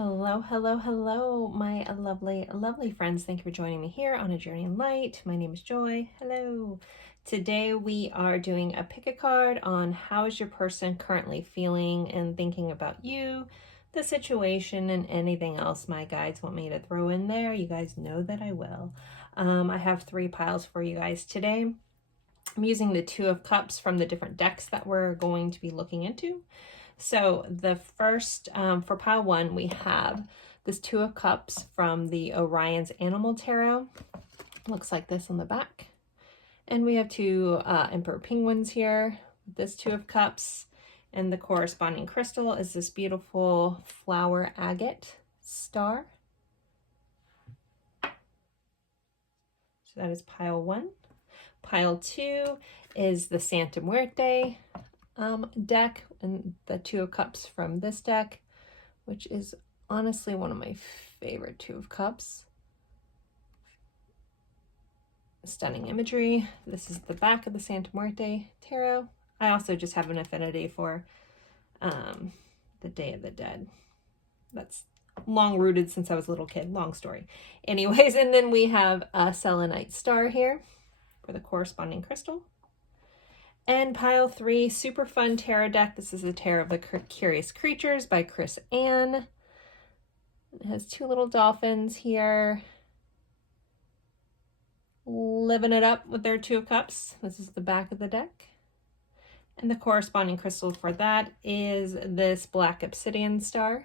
Hello, hello, hello, my lovely, lovely friends. Thank you for joining me here on A Journey in Light. My name is Joy. Hello. Today we are doing a pick a card on how is your person currently feeling and thinking about you, the situation, and anything else my guides want me to throw in there. You guys know that I will. I have 3 piles for you guys today. I'm using the 2 of Cups from the different decks that we're going to be looking into. So the first, for pile 1, we have this 2 of Cups from the Orion's Animal Tarot. Looks like this on the back. And we have 2 Emperor Penguins here. This 2 of Cups, and the corresponding crystal is this beautiful flower agate star. So that is pile 1. Pile 2 is the Santa Muerte deck, and the 2 of Cups from this deck, which is honestly one of my favorite 2 of Cups. Stunning imagery. This is the back of the Santa Muerte tarot. I also just have an affinity for the Day of the Dead. That's long rooted since I was a little kid. Long story. Anyways, and then we have a selenite star here for the corresponding crystal. And pile 3, super fun tarot deck. This is the Tarot of the Curious Creatures by Chris Ann. It has 2 little dolphins here, living it up with their 2 of Cups. This is the back of the deck. And the corresponding crystal for that is this black obsidian star.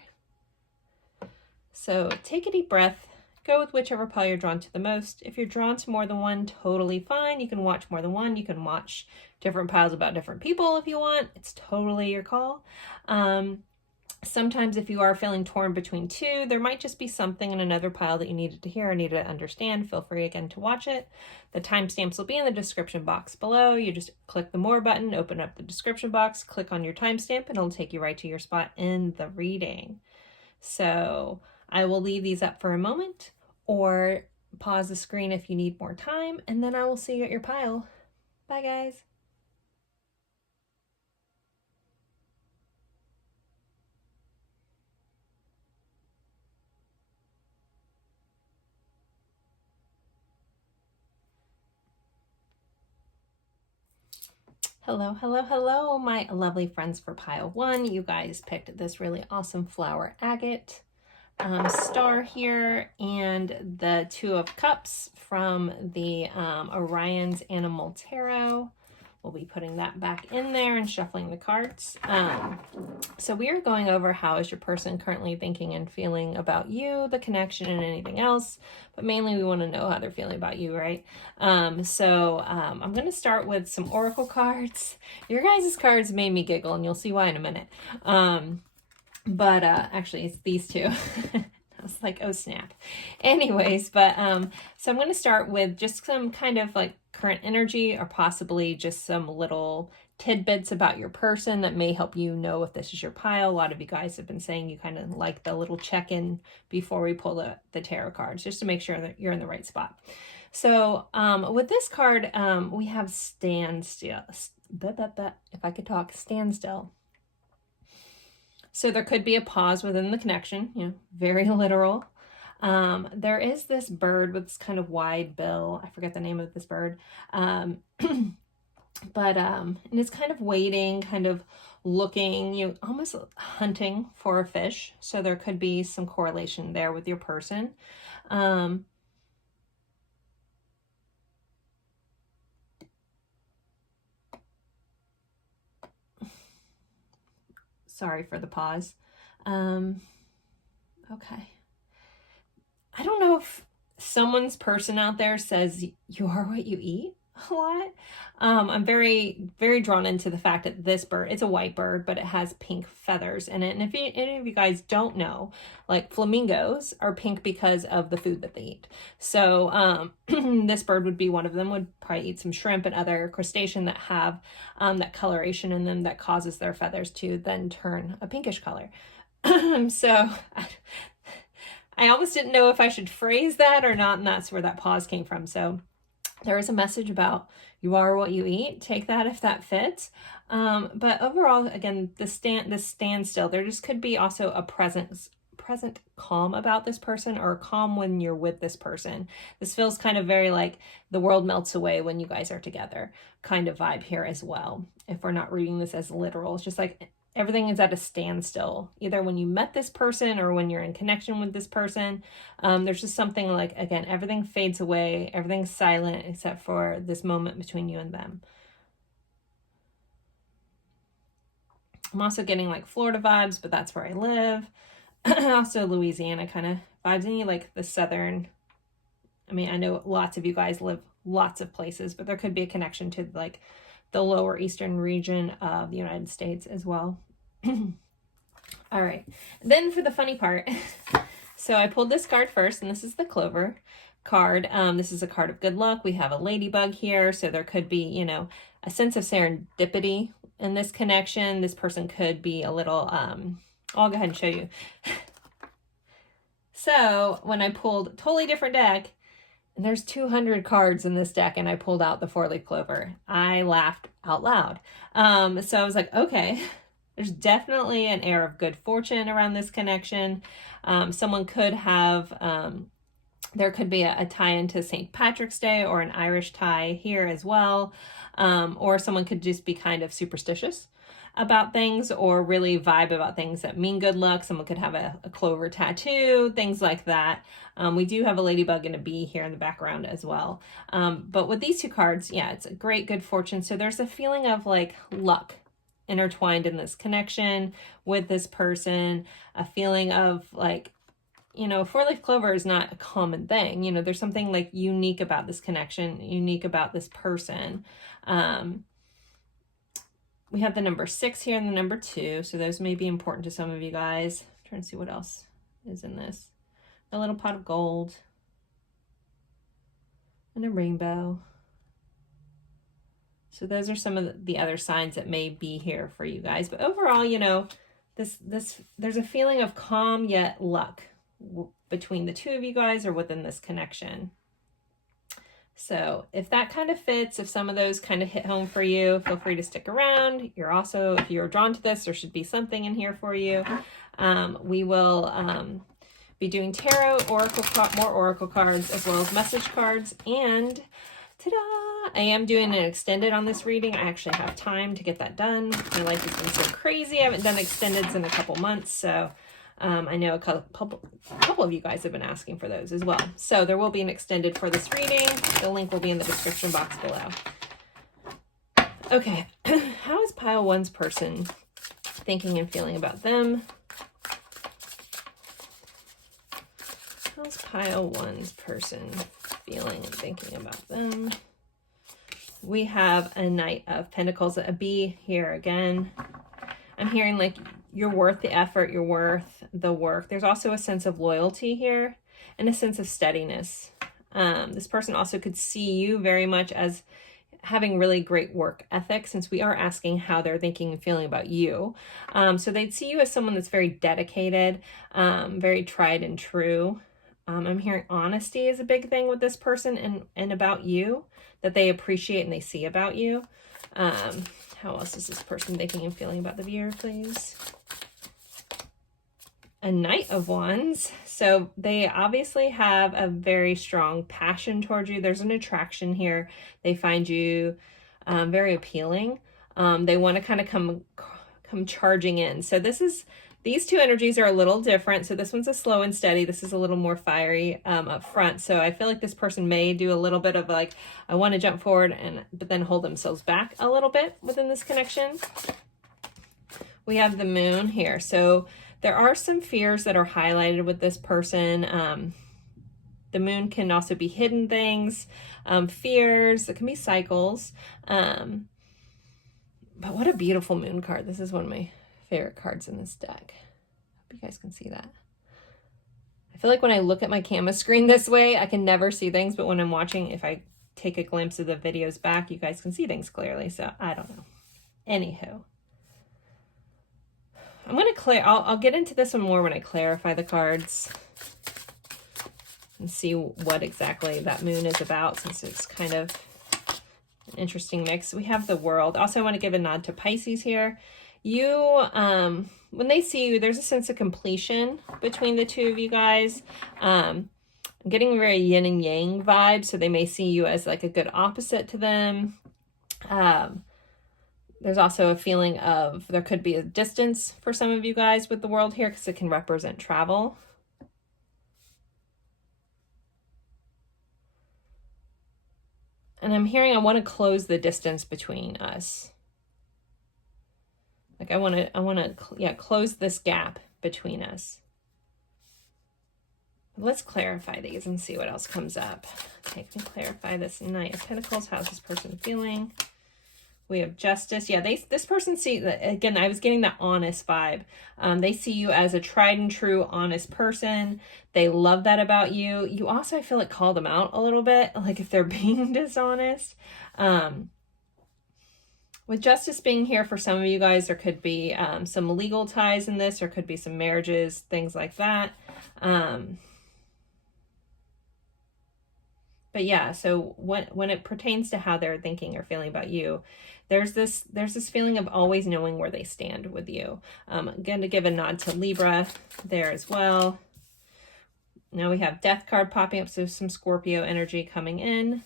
So take a deep breath. Go with whichever pile you're drawn to the most. If you're drawn to more than one, totally fine. You can watch more than one. You can watch different piles about different people if you want. It's totally your call. Sometimes if you are feeling torn between 2, there might just be something in another pile that you needed to hear or needed to understand. Feel free again to watch it. The timestamps will be in the description box below. You just click the More button, open up the description box, click on your timestamp, and it'll take you right to your spot in the reading. So I will leave these up for a moment, or pause the screen if you need more time, and then I will see you at your pile. Bye, guys. Hello, hello, hello, my lovely friends for pile 1. You guys picked this really awesome flower agate star here, and the 2 of Cups from the Orion's Animal Tarot. We'll be putting that back in there and shuffling the cards. So we are going over how is your person currently thinking and feeling about you, the connection, and anything else. But mainly we want to know how they're feeling about you, right? I'm going to start with some oracle cards. Your guys' cards made me giggle, and you'll see why in a minute. Actually, it's these 2. I was like, oh snap. Anyways, so I'm going to start with just some kind of like current energy, or possibly just some little tidbits about your person that may help you know if this is your pile. A lot of you guys have been saying you kind of like the little check-in before we pull the tarot cards, just to make sure that you're in the right spot. So with this card, we have stand still. If I could talk, stand still. So there could be a pause within the connection, very literal. There is this bird with this kind of wide bill. I forget the name of this bird. And it's kind of waiting, kind of looking, almost hunting for a fish. So there could be some correlation there with your person. Sorry for the pause. Okay. I don't know if someone's person out there says you are what you eat a lot. I'm very, very drawn into the fact that this bird, it's a white bird, but it has pink feathers in it. And if any of you guys don't know, like flamingos are pink because of the food that they eat. So this bird would be one of them, would probably eat some shrimp and other crustacean that have that coloration in them that causes their feathers to then turn a pinkish color. So I almost didn't know if I should phrase that or not, and that's where that pause came from. So there is a message about you are what you eat. Take that if that fits. But overall, again, the standstill, there just could be also a present calm about this person, or calm when you're with this person. This feels kind of very like the world melts away when you guys are together kind of vibe here as well. If we're not reading this as literal, it's just like everything is at a standstill, either when you met this person or when you're in connection with this person. There's just something like, again, everything fades away, everything's silent except for this moment between you and them. I'm also getting like Florida vibes, but that's where I live. Also Louisiana kind of vibes, and you like the southern, I mean, I know lots of you guys live lots of places, but there could be a connection to like the lower eastern region of the United States as well. All right, then for the funny part, so I pulled this card first, and this is the Clover card. This is a card of good luck. We have a ladybug here, so there could be, you know, a sense of serendipity in this connection. This person could be a little, I'll go ahead and show you. So when I pulled totally different deck, and there's 200 cards in this deck, and I pulled out the 4-leaf clover, I laughed out loud. So I was like, okay, there's definitely an air of good fortune around this connection. Someone could have, there could be a tie into St. Patrick's Day or an Irish tie here as well. Or someone could just be kind of superstitious about things, or really vibe about things that mean good luck. Someone could have a clover tattoo, things like that. We do have a ladybug and a bee here in the background as well. But with these two cards, yeah, it's a great good fortune. So there's a feeling of like luck intertwined in this connection with this person, a feeling of like, you know, 4-leaf clover is not a common thing. You know, there's something like unique about this connection, unique about this person. We have the number 6 here and the number 2. So those may be important to some of you guys. I'm trying to see what else is in this. A little pot of gold and a rainbow. So those are some of the other signs that may be here for you guys. But overall, you know, there's a feeling of calm yet luck between the two of you guys or within this connection. So if that kind of fits, if some of those kind of hit home for you, feel free to stick around. You're also, if you're drawn to this, there should be something in here for you. We will be doing tarot, more oracle cards, as well as message cards. And ta-da! I am doing an extended on this reading. I actually have time to get that done. My life has been so crazy. I haven't done extendeds in a couple months, so I know a couple of you guys have been asking for those as well. So there will be an extended for this reading. The link will be in the description box below. Okay, how is pile 1's person thinking and feeling about them? How's pile 1's person feeling and thinking about them? We have a Knight of Pentacles, a bee here again. I'm hearing like you're worth the effort, you're worth the work. There's also a sense of loyalty here and a sense of steadiness. This person also could see you very much as having really great work ethic, since we are asking how they're thinking and feeling about you. So they'd see you as someone that's very dedicated, very tried and true. I'm hearing honesty is a big thing with this person and about you, that they appreciate and they see about you. How else is this person thinking and feeling about the viewer, please? A Knight of Wands. So they obviously have a very strong passion towards you. There's an attraction here. They find you very appealing. They want to kind of come charging in. So these two energies are a little different. So this one's a slow and steady. This is a little more fiery up front. So I feel like this person may do a little bit of like, I want to jump forward, but then hold themselves back a little bit within this connection. We have the Moon here. So there are some fears that are highlighted with this person. The Moon can also be hidden things, fears. It can be cycles. But what a beautiful Moon card. This is one of my favorite cards in this deck. Hope you guys can see that. I feel like when I look at my camera screen this way, I can never see things, but when I'm watching, if I take a glimpse of the videos back, you guys can see things clearly. So I don't know. Anywho, I'm going to I'll get into this one more when I clarify the cards and see what exactly that Moon is about, since it's kind of an interesting mix. We have the World. Also, I want to give a nod to Pisces here. You when they see you, there's a sense of completion between the two of you guys. I'm getting very yin and yang vibes, so they may see you as like a good opposite to them. There's also a feeling of there could be a distance for some of you guys with the world here because it can represent travel. And I'm hearing I want to close the distance between us. Like I want to close this gap between us. Let's clarify these and see what else comes up. Okay, can clarify this Knight of Pentacles. How's this person feeling? We have Justice. Yeah, this person again, I was getting that honest vibe. They see you as a tried and true honest person. They love that about you. You also, I feel like, call them out a little bit, like if they're being dishonest. With Justice being here for some of you guys, there could be some legal ties in this. There could be some marriages, things like that. But yeah, so when it pertains to how they're thinking or feeling about you, there's this feeling of always knowing where they stand with you. I'm going to give a nod to Libra there as well. Now we have Death card popping up, so some Scorpio energy coming in.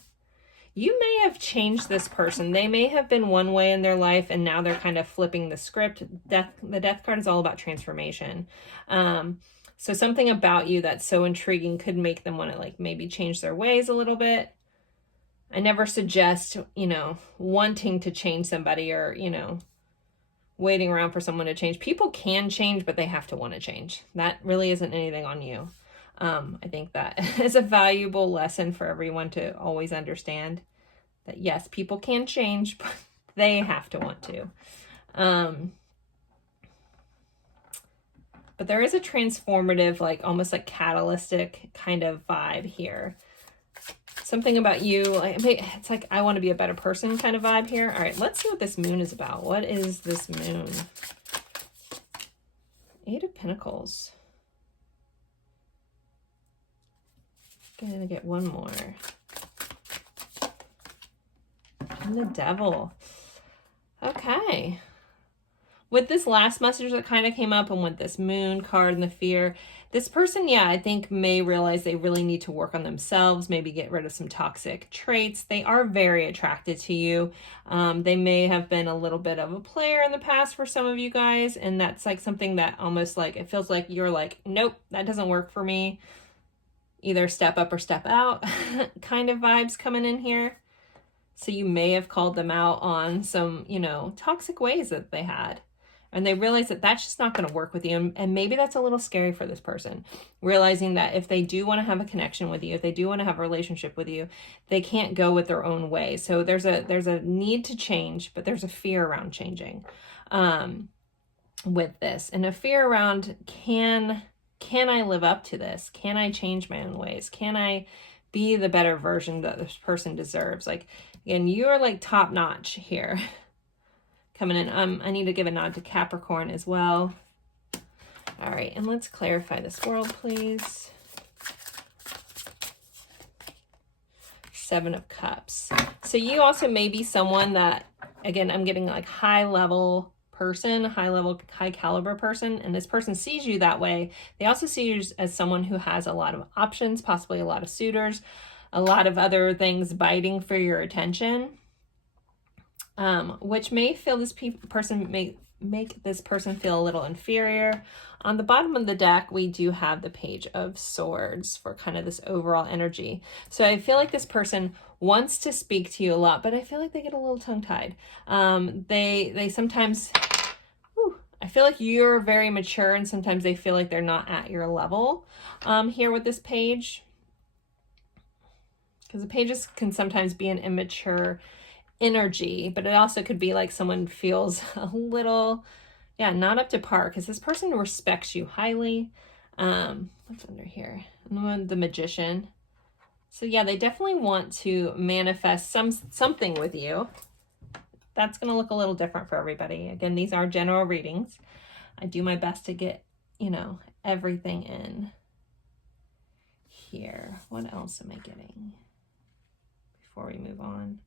You may have changed this person. They may have been one way in their life, and now they're kind of flipping the script. The Death card is all about transformation. So something about you that's so intriguing could make them want to like maybe change their ways a little bit. I never suggest, wanting to change somebody or, waiting around for someone to change. People can change, but they have to want to change. That really isn't anything on you. I think that is a valuable lesson for everyone to always understand that yes, people can change, but they have to want to. But there is a transformative, like almost like catalytic kind of vibe here. Something about you, it's like I want to be a better person kind of vibe here. All right, let's see what this moon is about. What is this moon? Eight of Pentacles. Gonna get one more. And the Devil. Okay. With this last message that kind of came up and with this moon card and the fear, this person, yeah, I think may realize they really need to work on themselves, maybe get rid of some toxic traits. They are very attracted to you. They may have been a little bit of a player in the past for some of you guys, and that's like something that almost like, it feels like you're like, nope, that doesn't work for me. Either step up or step out kind of vibes coming in here. So you may have called them out on some, toxic ways that they had. And they realize that that's just not going to work with you. And maybe that's a little scary for this person. Realizing that if they do want to have a connection with you, if they do want to have a relationship with you, they can't go with their own way. So there's a need to change, but there's a fear around changing with this. And a fear around, can I live up to this? Can I change my own ways? Can I be the better version that this person deserves? Like, again, you're like top notch here. Coming in. I need to give a nod to Capricorn as well. All right, and let's clarify this world, please. Seven of Cups. So you also may be someone that, again, I'm getting like high-level person, high caliber person, and this person sees you that way. They also see you as someone who has a lot of options, possibly a lot of suitors, a lot of other things biting for your attention. Which may feel this person may make this person feel a little inferior. On the bottom of the deck, we do have the Page of Swords for kind of this overall energy. So I feel like this person wants to speak to you a lot, but I feel like they get a little tongue-tied. They sometimes, I feel like you're very mature, and sometimes they feel like they're not at your level here with this page. Because the pages can sometimes be an immature energy, but it also could be like someone feels a little, not up to par, because this person respects you highly. What's under here? The Magician. So yeah, they definitely want to manifest something with you. That's going to look a little different for everybody. Again, these are general readings. I do my best to get, everything in here. What else am I getting before we move on?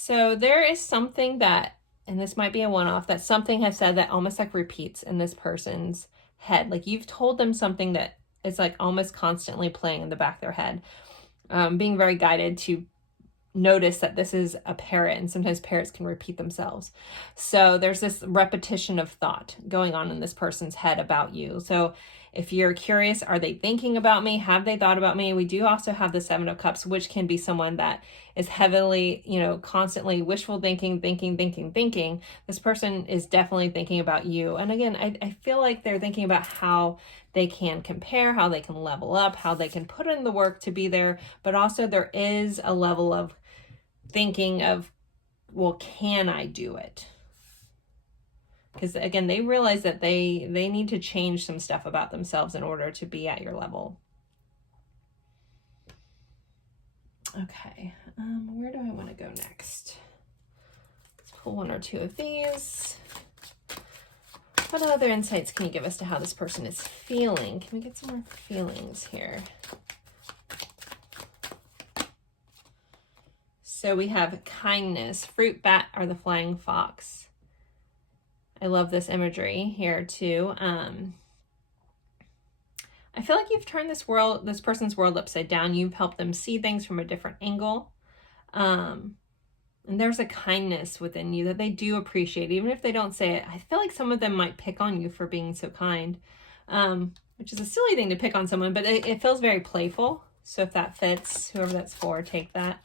So there is something that, and this might be a one-off, that something has said that almost like repeats in this person's head. Like you've told them something that is like almost constantly playing in the back of their head. Being very guided to notice that this is a parrot, and sometimes parrots can repeat themselves. So there's this repetition of thought going on in this person's head about you. So if you're curious, are they thinking about me? Have they thought about me? We do also have the Seven of Cups, which can be someone that is heavily, constantly wishful thinking. This person is definitely thinking about you. And again, I feel like they're thinking about how they can compare, how they can level up, how they can put in the work to be there. But also there is a level of thinking of, well, can I do it? Because again, they realize that they need to change some stuff about themselves in order to be at your level. Okay, where do I want to go next? Let's pull one or two of these. What other insights can you give us to how this person is feeling? Can we get some more feelings here? So we have kindness, fruit bat, or the flying fox. I love this imagery here too. I feel like you've turned this person's world upside down. You've helped them see things from a different angle. And there's a kindness within you that they do appreciate, even if they don't say it. I feel like some of them might pick on you for being so kind, which is a silly thing to pick on someone, but it feels very playful. So if that fits, whoever that's for, take that.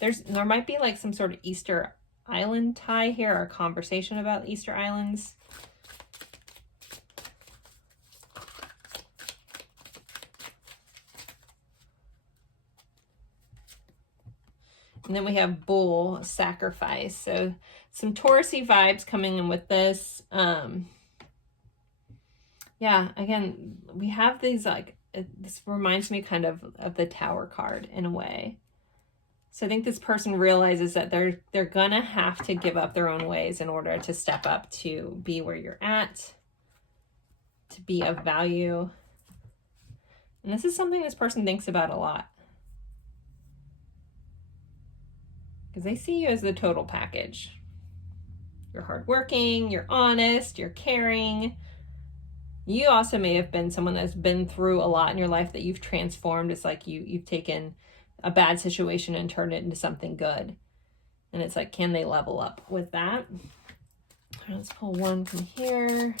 There might be like some sort of Easter Island tie here, or a conversation about Easter Islands. And then we have bull, sacrifice. So some Taurus-y vibes coming in with this. Yeah, again, we have these like, this reminds me kind of the Tower card in a way. So I think this person realizes that they're gonna have to give up their own ways in order to step up to be where you're at, to be of value. And this is something this person thinks about a lot, because they see you as the total package. You're hardworking, you're honest, you're caring. You also may have been someone that's been through a lot in your life that you've transformed. It's like you've taken a bad situation and turned it into something good. And it's like, can they level up with that? Let's pull one from here.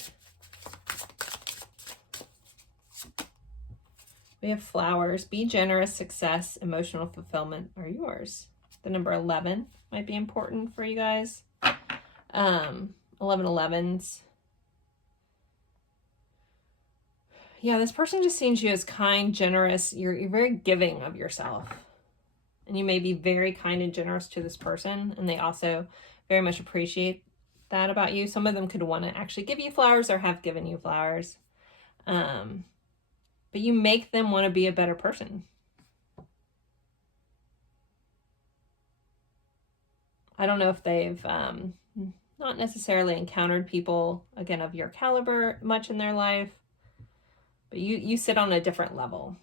We have flowers. Be generous, success, emotional fulfillment are yours. The number 11 might be important for you guys. 1111s. Yeah, this person just sees you as kind, generous. You're very giving of yourself. And you may be very kind and generous to this person, and they also very much appreciate that about you. Some of them could want to actually give you flowers or have given you flowers. But you make them want to be a better person. I don't know if they've not necessarily encountered people, again, of your caliber much in their life, but you sit on a different level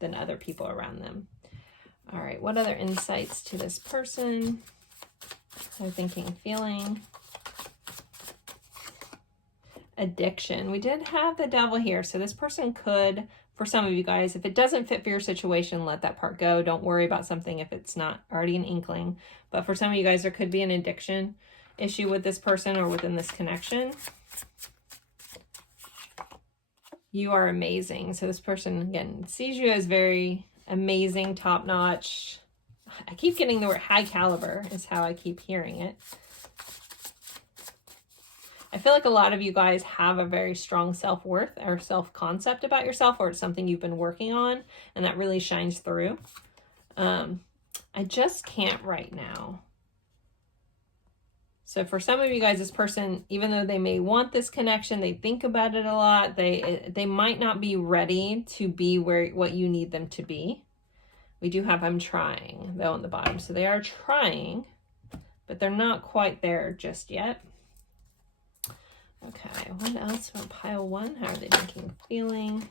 than other people around them. All right, what other insights to this person? They're thinking, feeling. Addiction. We did have the devil here, so this person could, for some of you guys, if it doesn't fit for your situation, let that part go. Don't worry about something if it's not already an inkling. But for some of you guys, there could be an addiction issue with this person or within this connection. You are amazing. So this person, again, sees you as very amazing, top-notch. I keep getting the word high caliber is how I keep hearing it. I feel like a lot of you guys have a very strong self-worth or self-concept about yourself, or it's something you've been working on, and that really shines through. I just can't right now. So for some of you guys, this person, even though they may want this connection, they think about it a lot, they might not be ready to be what you need them to be. We do have I'm trying, though, on the bottom. So they are trying, but they're not quite there just yet. Okay, what else from pile one? How are they thinking, feeling?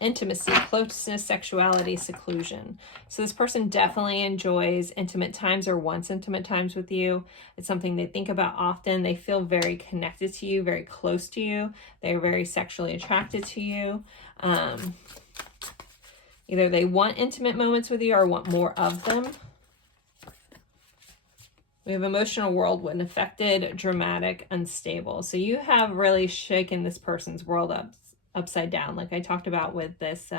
intimacy, closeness, sexuality, seclusion. So this person definitely enjoys intimate times or wants intimate times with you. It's something they think about often. They feel very connected to you, very close to you. They're very sexually attracted to you. Either they want intimate moments with you or want more of them. We have emotional whirlwind, affected, dramatic, unstable. So you have really shaken this person's world upside down, like I talked about with this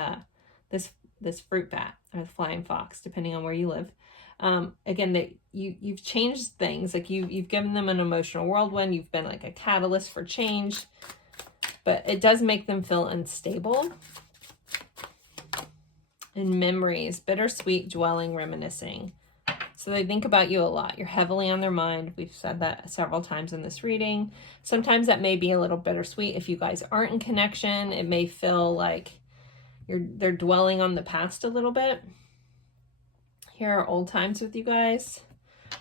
this fruit bat or the flying fox, depending on where you live. Again, you've changed things. Like you've given them an emotional whirlwind. You've been like a catalyst for change, but it does make them feel unstable. And memories, bittersweet, dwelling, reminiscing. So they think about you a lot. You're heavily on their mind. We've said that several times in this reading. Sometimes that may be a little bittersweet. If you guys aren't in connection, it may feel like they're dwelling on the past a little bit. Here are old times with you guys.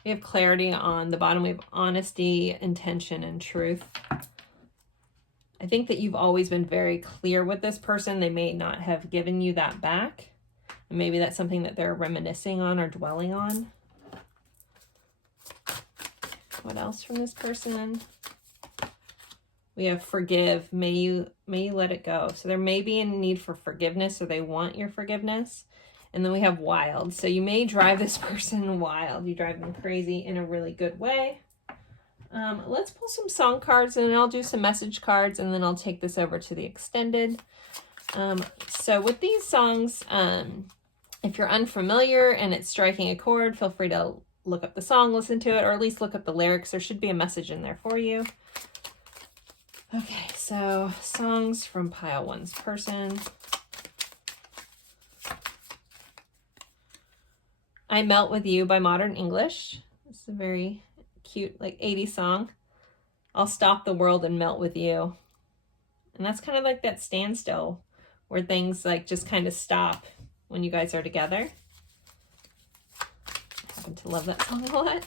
We have clarity on the bottom. We have honesty, intention, and truth. I think that you've always been very clear with this person. They may not have given you that back. And maybe that's something that they're reminiscing on or dwelling on. What else from this person? We have forgive. May you let it go. So there may be a need for forgiveness, or they want your forgiveness. And then we have wild. So you may drive this person wild. You drive them crazy in a really good way. Let's pull some song cards, and then I'll do some message cards, and then I'll take this over to the extended. So with these songs, if you're unfamiliar and it's striking a chord, feel free to look up the song, listen to it, or at least look up the lyrics. There should be a message in there for you. Okay, so songs from pile one's person. I Melt With You by Modern English. It's a very cute, like 80s song. I'll stop the world and melt with you. And that's kind of like that standstill where things like just kind of stop when you guys are together. I happen to love that song a lot.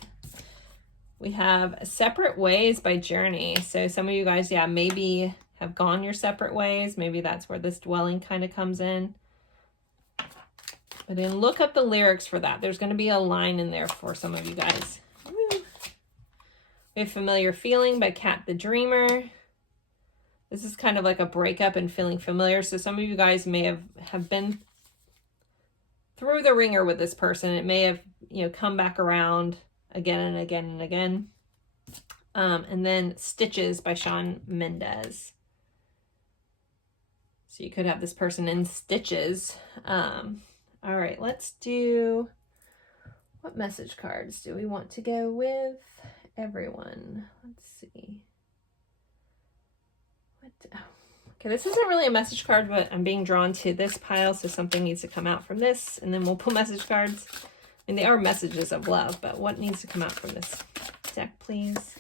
We have Separate Ways by Journey. So some of you guys, yeah, maybe have gone your separate ways. Maybe that's where this dwelling kind of comes in. But then look up the lyrics for that. There's going to be a line in there for some of you guys. Woo. We have Familiar Feeling by Kat the Dreamer. This is kind of like a breakup and feeling familiar. So some of you guys may have been through the ringer with this person. It may have, come back around again and again and again. And then Stitches by Shawn Mendes. So you could have this person in stitches. All right, let's do, what message cards do we want to go with? Everyone. Let's see. Okay, this isn't really a message card, but I'm being drawn to this pile, so something needs to come out from this, and then we'll pull message cards. And they are messages of love, but what needs to come out from this deck, please?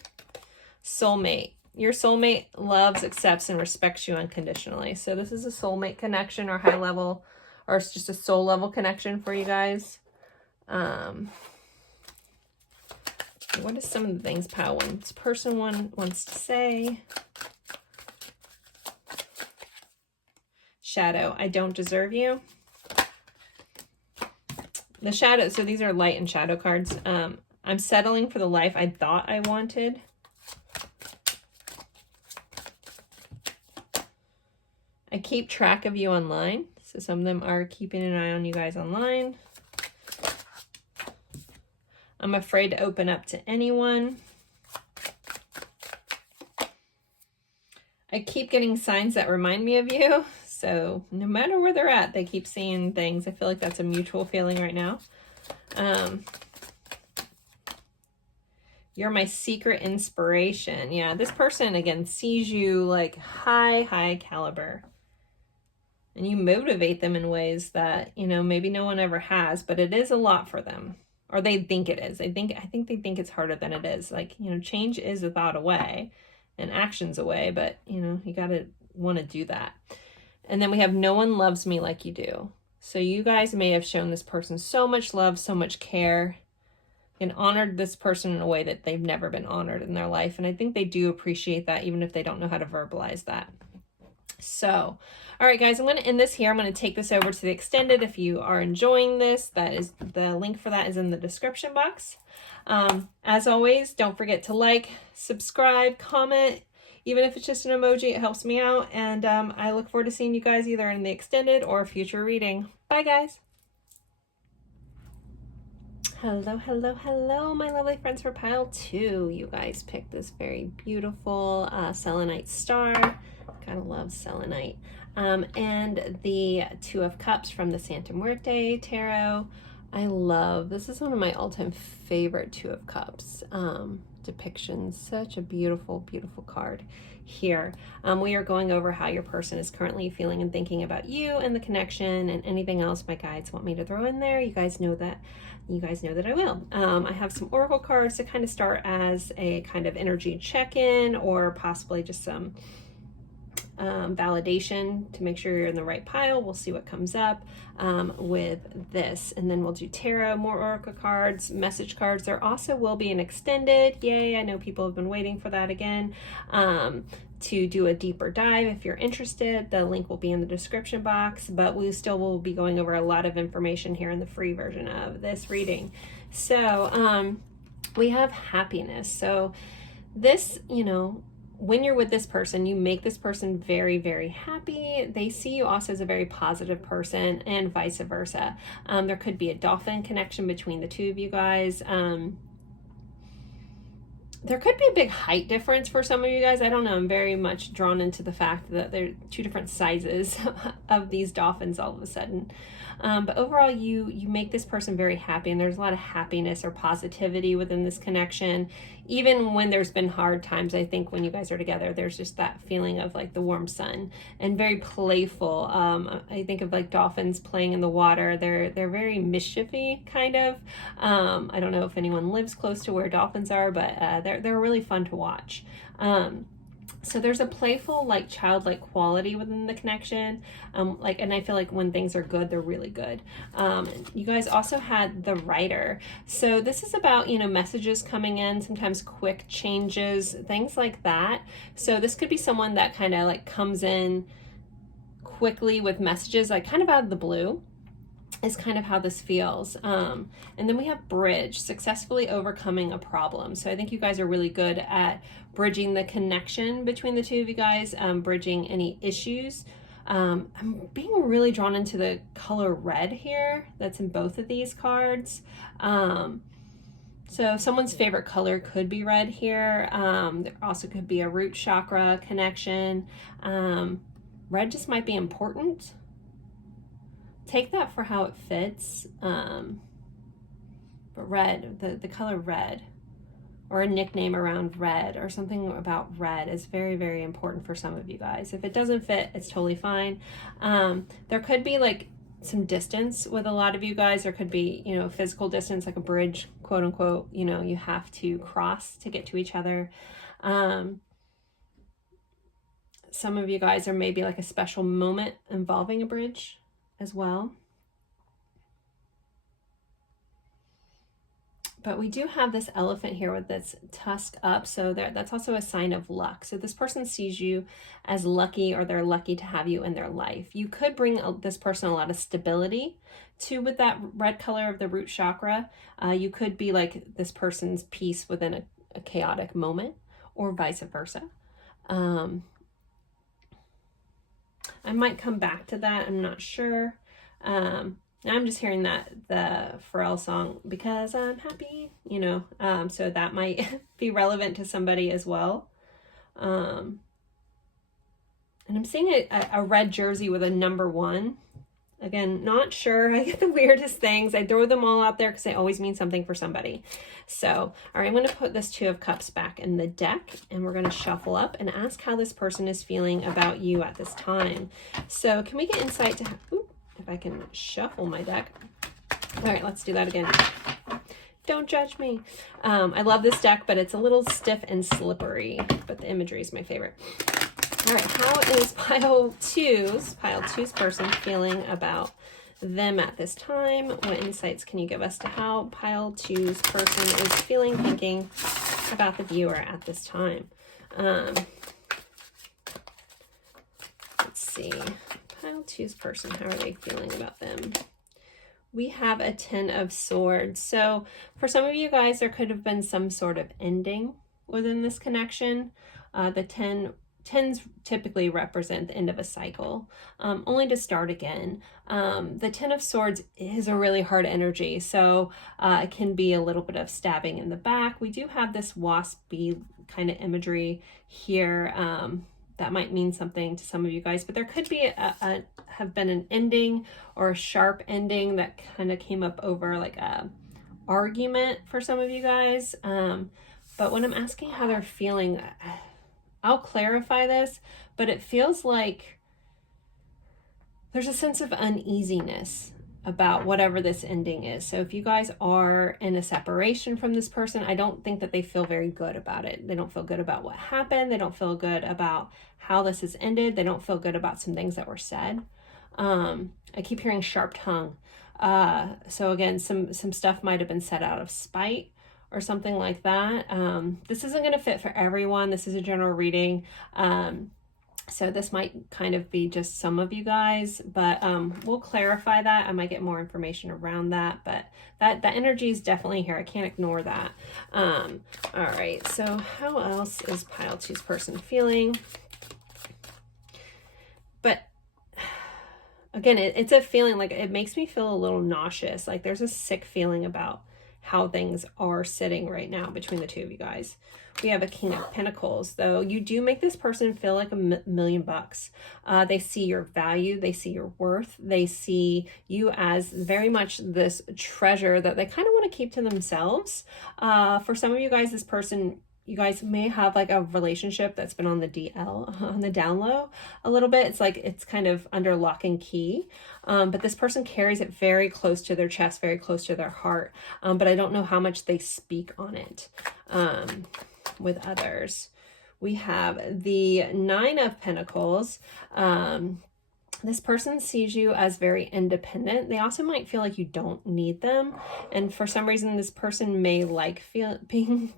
Soulmate. Your soulmate loves, accepts, and respects you unconditionally. So this is a soulmate connection or high level, or it's just a soul level connection for you guys. What is some of the things pile one's person wants to say? Shadow, I don't deserve you. The shadow, so these are light and shadow cards. I'm settling for the life I thought I wanted. I keep track of you online. So some of them are keeping an eye on you guys online. I'm afraid to open up to anyone. I keep getting signs that remind me of you. So no matter where they're at, they keep seeing things. I feel like that's a mutual feeling right now. You're my secret inspiration. Yeah, this person, again, sees you like high caliber. And you motivate them in ways that, maybe no one ever has, but it is a lot for them. Or they think it is. I think they think it's harder than it is. Like, change is a thought away and actions away, but, you got to want to do that. And then we have no one loves me like you do. So you guys may have shown this person so much love, so much care, and honored this person in a way that they've never been honored in their life. And I think they do appreciate that, even if they don't know how to verbalize that. So, all right, guys, I'm going to end this here. I'm going to take this over to the extended. If you are enjoying this, that is the link for that is in the description box. As always, don't forget to like, subscribe, comment. Even if it's just an emoji, it helps me out. And I look forward to seeing you guys either in the extended or a future reading. Bye, guys. Hello, hello, hello, my lovely friends for pile 2. You guys picked this very beautiful selenite star. Gotta love selenite. And the 2 of Cups from the Santa Muerte Tarot. I love, this is one of my all-time favorite 2 of Cups depictions. Such a beautiful, beautiful card here. We are going over how your person is currently feeling and thinking about you and the connection, and anything else my guides want me to throw in there. You guys know that I will. I have some oracle cards to kind of start as a kind of energy check-in, or possibly just some validation to make sure you're in the right pile. We'll see what comes up with this, and then we'll do tarot, more oracle cards, message cards. There also will be an extended, yay, I know people have been waiting for that again, to do a deeper dive. If you're interested, the link will be in the description box, but we still will be going over a lot of information here in the free version of this reading. So we have happiness. So this, you know, when you're with this person, you make this person very, very happy. They see you also as a very positive person, and vice versa. There could be a dolphin connection between the 2 of you guys. There could be a big height difference for some of you guys. I don't know. I'm very much drawn into the fact that there are 2 different sizes of these dolphins all of a sudden. But overall, you make this person very happy, and there's a lot of happiness or positivity within this connection. Even when there's been hard times, I think when you guys are together, there's just that feeling of like the warm sun, and very playful. I think of like dolphins playing in the water. They're very mischiefy, kind of. I don't know if anyone lives close to where dolphins are, but they're really fun to watch. So there's a playful, like childlike quality within the connection. And I feel like when things are good, they're really good. You guys also had the writer. So this is about, you know, messages coming in, sometimes quick changes, things like that. So this could be someone that kind of like comes in quickly with messages, like kind of out of the blue, is kind of how this feels. And then we have bridge, successfully overcoming a problem. So I think you guys are really good at bridging the connection between the 2 of you guys, bridging any issues. I'm being really drawn into the color red here. That's in both of these cards. So someone's favorite color could be red here. There also could be a root chakra connection. Red just might be important. Take that for how it fits. But red, the color red, or a nickname around red, or something about red is very, very important for some of you guys. If it doesn't fit, it's totally fine. There could be like some distance with a lot of you guys. There could be, you know, physical distance, like a bridge, quote unquote, you know, you have to cross to get to each other. Some of you guys are maybe like a special moment involving a bridge as well. But we do have this elephant here with this tusk up, so that's also a sign of luck. So this person sees you as lucky, or they're lucky to have you in their life. You could bring this person a lot of stability too with that red color of the root chakra. You could be like this person's peace within a chaotic moment, or vice versa. I might come back to that, I'm not sure. Now I'm just hearing the Pharrell song, Because I'm Happy, you know, so that might be relevant to somebody as well. And I'm seeing a red jersey with a number 1. Again, not sure. I get the weirdest things. I throw them all out there because they always mean something for somebody. So, all right, I'm going to put this 2 of Cups back in the deck, and we're going to shuffle up and ask how this person is feeling about you at this time. So can we get insight to... if I can shuffle my deck. All right, let's do that again. Don't judge me. I love this deck, but it's a little stiff and slippery, but the imagery is my favorite. All right, how is pile 2's person feeling about them at this time? What insights can you give us to how pile 2's person is feeling, thinking about the viewer at this time? Let's see. Pile 2's person, how are they feeling about them? We have a 10 of Swords. So for some of you guys, there could have been some sort of ending within this connection. The 10s typically represent the end of a cycle, only to start again. The 10 of Swords is a really hard energy, so it can be a little bit of stabbing in the back. We do have this wasp bee kind of imagery here. That might mean something to some of you guys, but there could be have been an ending or a sharp ending that kind of came up over like a argument for some of you guys. But when I'm asking how they're feeling, I'll clarify this, but it feels like there's a sense of uneasiness about whatever this ending is. So if you guys are in a separation from this person, I don't think that they feel very good about it. They don't feel good about what happened. They don't feel good about how this has ended. They don't feel good about some things that were said. I keep hearing sharp tongue. So again, some stuff might have been said out of spite or something like that. This isn't going to fit for everyone. This is a general reading. So this might kind of be just some of you guys, but we'll clarify that. I might get more information around that, but that energy is definitely here. I can't ignore that. All right, so how else is pile 2's person feeling? But again, it's a feeling like it makes me feel a little nauseous. Like there's a sick feeling about how things are sitting right now between the two of you guys. We have a King of Pentacles, though. You do make this person feel like $1,000,000. They see your value. They see your worth. They see you as very much this treasure that they kind of want to keep to themselves. For some of you guys, this person, you guys may have like a relationship that's been on the DL, on the down low a little bit. It's like it's kind of under lock and key. But this person carries it very close to their chest, very close to their heart. But I don't know how much they speak on it with others. We have the 9 of Pentacles. This person sees you as very independent. They also might feel like you don't need them. And for some reason, this person may like being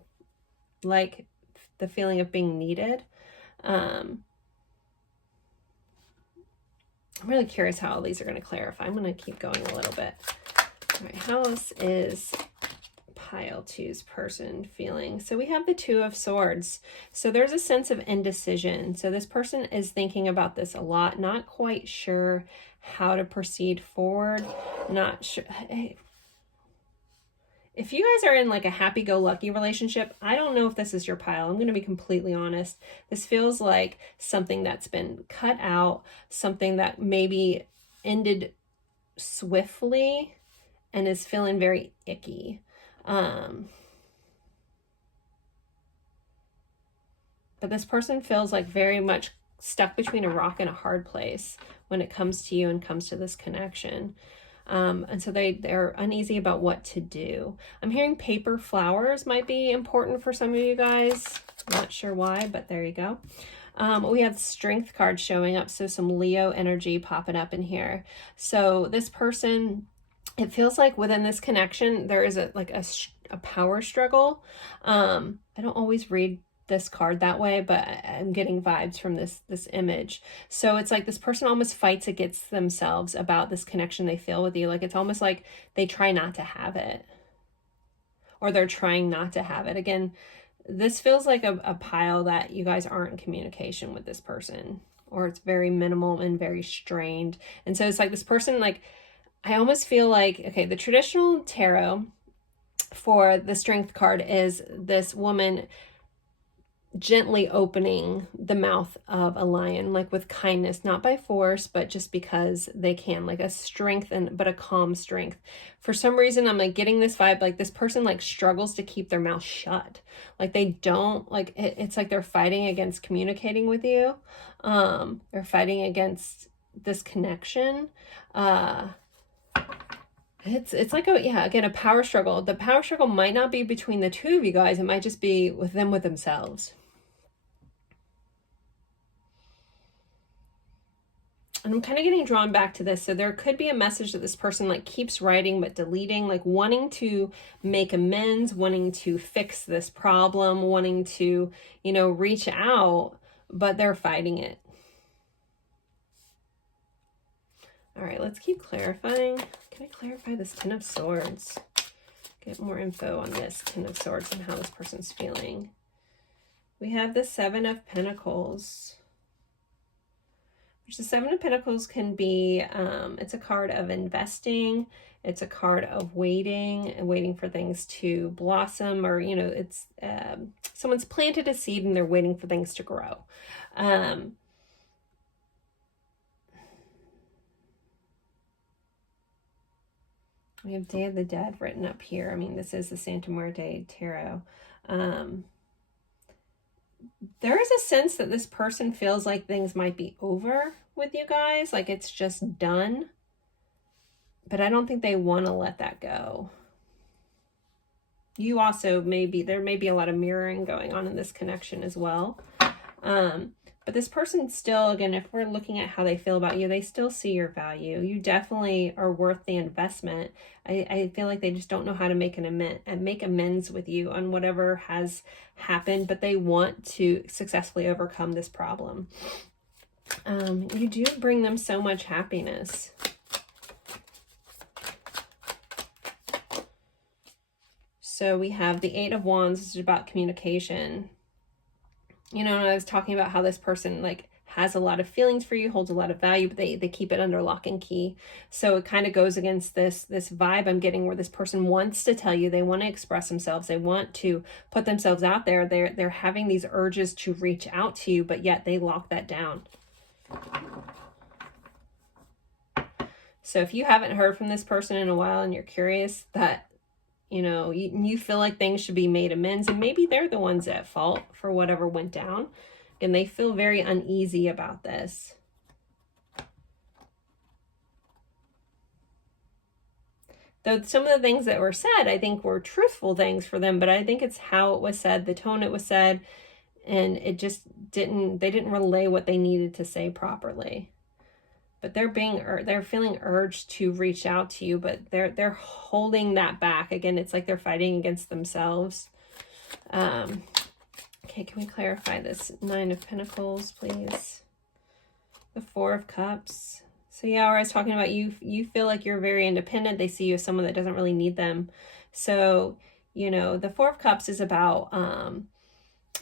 like the feeling of being needed. I'm really curious how all these are going to clarify. I'm going to keep going a little bit. All right, how else is pile 2's person feeling? So we have the 2 of Swords. So there's a sense of indecision. So this person is thinking about this a lot, not quite sure how to proceed forward, not sure. If you guys are in like a happy-go-lucky relationship, I don't know if this is your pile. I'm going to be completely honest. This feels like something that's been cut out, something that maybe ended swiftly and is feeling very icky. But this person feels like very much stuck between a rock and a hard place when it comes to you and comes to this connection. And so they're uneasy about what to do. I'm hearing paper flowers might be important for some of you guys. I'm not sure why, but there you go. We have Strength card showing up, so some Leo energy popping up in here. So this person, it feels like within this connection, there is a power struggle. I don't always read this card that way, but I'm getting vibes from this image. So it's like this person almost fights against themselves about this connection they feel with you. Like it's almost like they try not to have it, or they're trying not to have it. Again, this feels like a pile that you guys aren't in communication with this person, or it's very minimal and very strained. And so it's like this person, like, I almost feel like, okay, the traditional tarot for the Strength card is this woman gently opening the mouth of a lion, like with kindness, not by force, but just because they can, like a strength, but a calm strength. For some reason, I'm like getting this vibe, like this person like struggles to keep their mouth shut. Like they don't, like it's like they're fighting against communicating with you. They're fighting against this connection. It's like again, a power struggle. The power struggle might not be between the two of you guys. It might just be with them, with themselves. And I'm kind of getting drawn back to this. So there could be a message that this person like keeps writing but deleting, like wanting to make amends, wanting to fix this problem, wanting to, reach out, but they're fighting it. All right, let's keep clarifying. Can I clarify this Ten of Swords? Get more info on this Ten of Swords and how this person's feeling. We have the Seven of Pentacles. Which the Seven of Pentacles can be, it's a card of investing. It's a card of waiting and waiting for things to blossom, or, you know, it's someone's planted a seed and they're waiting for things to grow. We have Day of the Dead written up here. I mean, this is the Santa Muerte Tarot. There is a sense that this person feels like things might be over with you guys, like it's just done. But I don't think they want to let that go. You also there may be a lot of mirroring going on in this connection as well. But this person still, again, if we're looking at how they feel about you, they still see your value. You definitely are worth the investment. I feel like they just don't know how to make amends with you on whatever has happened, but they want to successfully overcome this problem. You do bring them so much happiness. So we have the Eight of Wands, which is about communication. You know, I was talking about how this person like has a lot of feelings for you, holds a lot of value, but they keep it under lock and key. So it kind of goes against this vibe I'm getting where this person wants to tell you, they want to express themselves, they want to put themselves out there. They're having these urges to reach out to you, but yet they lock that down. So if you haven't heard from this person in a while and you're curious that, you know, you feel like things should be made amends, and maybe they're the ones at fault for whatever went down, and they feel very uneasy about this. Though some of the things that were said, I think were truthful things for them, but I think it's how it was said, the tone it was said, and it just they didn't relay what they needed to say properly. But they're feeling urged to reach out to you, but they're holding that back. Again, it's like they're fighting against themselves. Okay, can we clarify this Nine of Pentacles, please? The Four of Cups. So yeah, where I was talking about you feel like you're very independent. They see you as someone that doesn't really need them. So, you know, the Four of Cups is about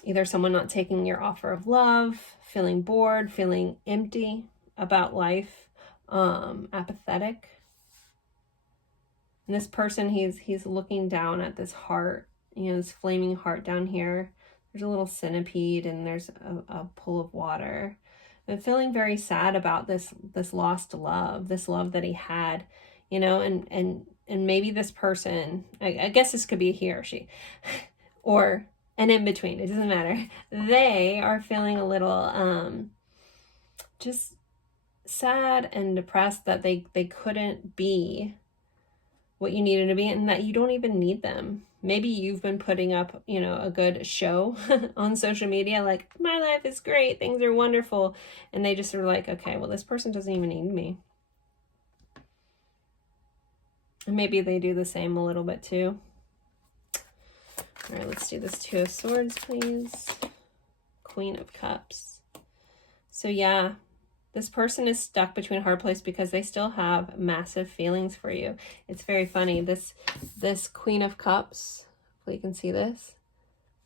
either someone not taking your offer of love, feeling bored, feeling empty about life, apathetic. And this person, he's looking down at this heart, you know, this flaming heart down here. There's a little centipede and there's a pool of water. And feeling very sad about this lost love, this love that he had, you know, and maybe this person, I guess this could be he or she, or an in between, it doesn't matter. They are feeling a little just sad and depressed that they couldn't be what you needed to be, and that you don't even need them. Maybe you've been putting up, you know, a good show on social media, like, my life is great, things are wonderful, and they just are like, okay, well, this person doesn't even need me. And maybe they do the same a little bit too. All right, let's do this Two of Swords, please. Queen of Cups. So yeah, this person is stuck between a hard place because they still have massive feelings for you. It's very funny. This Queen of Cups, hopefully you can see this.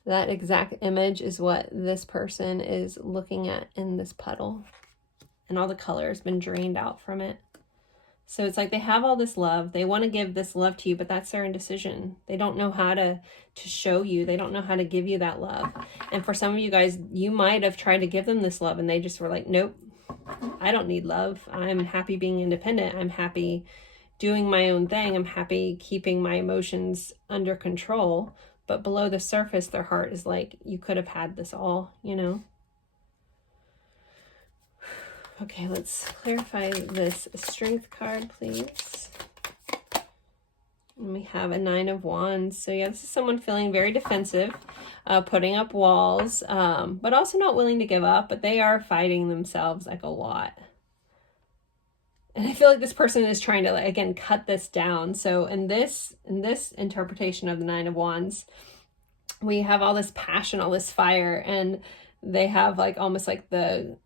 That exact image is what this person is looking at in this puddle. And all the color has been drained out from it. So it's like they have all this love. They want to give this love to you, but that's their indecision. They don't know how to show you. They don't know how to give you that love. And for some of you guys, you might have tried to give them this love and they just were like, nope, I don't need love. I'm happy being independent. I'm happy doing my own thing. I'm happy keeping my emotions under control. But below the surface, their heart is like, you could have had this all, you know? Okay, let's clarify this Strength card, please. And we have a Nine of Wands. So yeah, this is someone feeling very defensive, putting up walls, but also not willing to give up, but they are fighting themselves like a lot. And I feel like this person is trying to, like, again, cut this down. So in this interpretation of the Nine of Wands, we have all this passion, all this fire, and they have like almost like the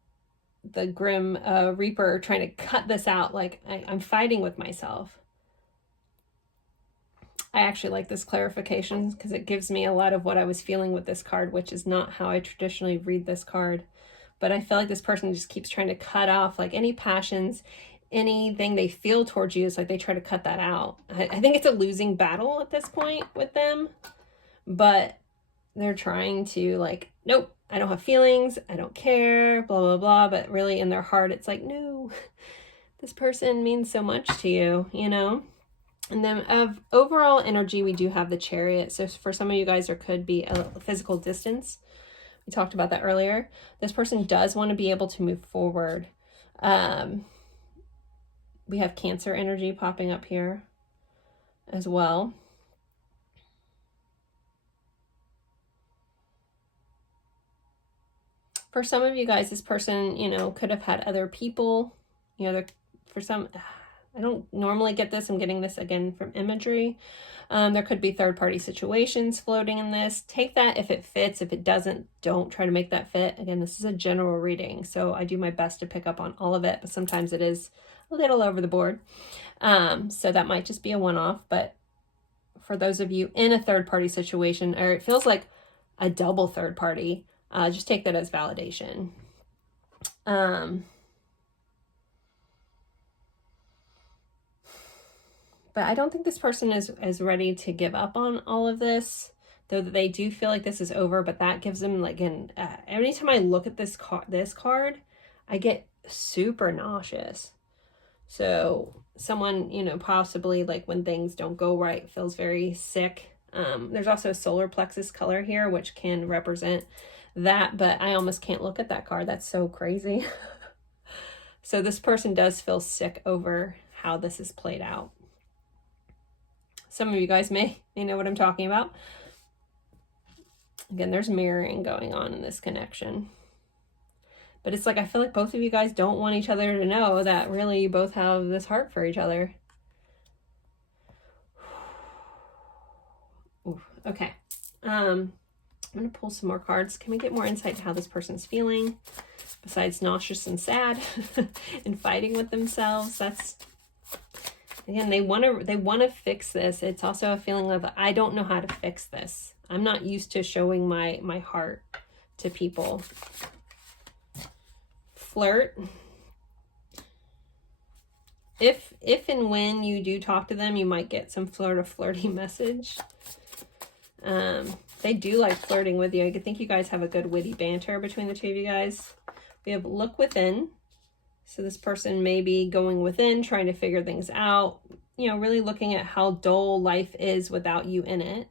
the Grim Reaper trying to cut this out. Like, I'm fighting with myself. I actually like this clarification because it gives me a lot of what I was feeling with this card, which is not how I traditionally read this card. But I feel like this person just keeps trying to cut off like any passions, anything they feel towards you. It's like they try to cut that out. I think it's a losing battle at this point with them, but they're trying to like, nope, I don't have feelings, I don't care, blah, blah, blah. But really in their heart, it's like, no, this person means so much to you, you know? And then of overall energy, we do have the Chariot. So for some of you guys, there could be a physical distance. We talked about that earlier. This person does want to be able to move forward. We have Cancer energy popping up here as well. For some of you guys, this person, you know, could have had other people, you know, for some, I don't normally get this. I'm getting this again from imagery. There could be third-party situations floating in this. Take that if it fits. If it doesn't, don't try to make that fit. Again, this is a general reading, so I do my best to pick up on all of it, but sometimes it is a little over the board. So that might just be a one-off, but for those of you in a third-party situation, or it feels like a double third-party, just take that as validation. But I don't think this person is ready to give up on all of this, though they do feel like this is over, but that gives them like anytime I look at this card, I get super nauseous. So someone, you know, possibly like when things don't go right, feels very sick. There's also a solar plexus color here, which can represent that, but I almost can't look at that card. That's so crazy. So this person does feel sick over how this is played out. Some of you guys may know what I'm talking about. Again, there's mirroring going on in this connection. But it's like, I feel like both of you guys don't want each other to know that really you both have this heart for each other. Ooh, okay. I'm going to pull some more cards. Can we get more insight into how this person's feeling? Besides nauseous and sad and fighting with themselves. That's... Again, they want to fix this. It's also a feeling of, I don't know how to fix this. I'm not used to showing my heart to people. Flirt. If and when you do talk to them, you might get some flirty message. They do like flirting with you. I think you guys have a good witty banter between the two of you guys. We have look within. So this person may be going within, trying to figure things out, you know, really looking at how dull life is without you in it.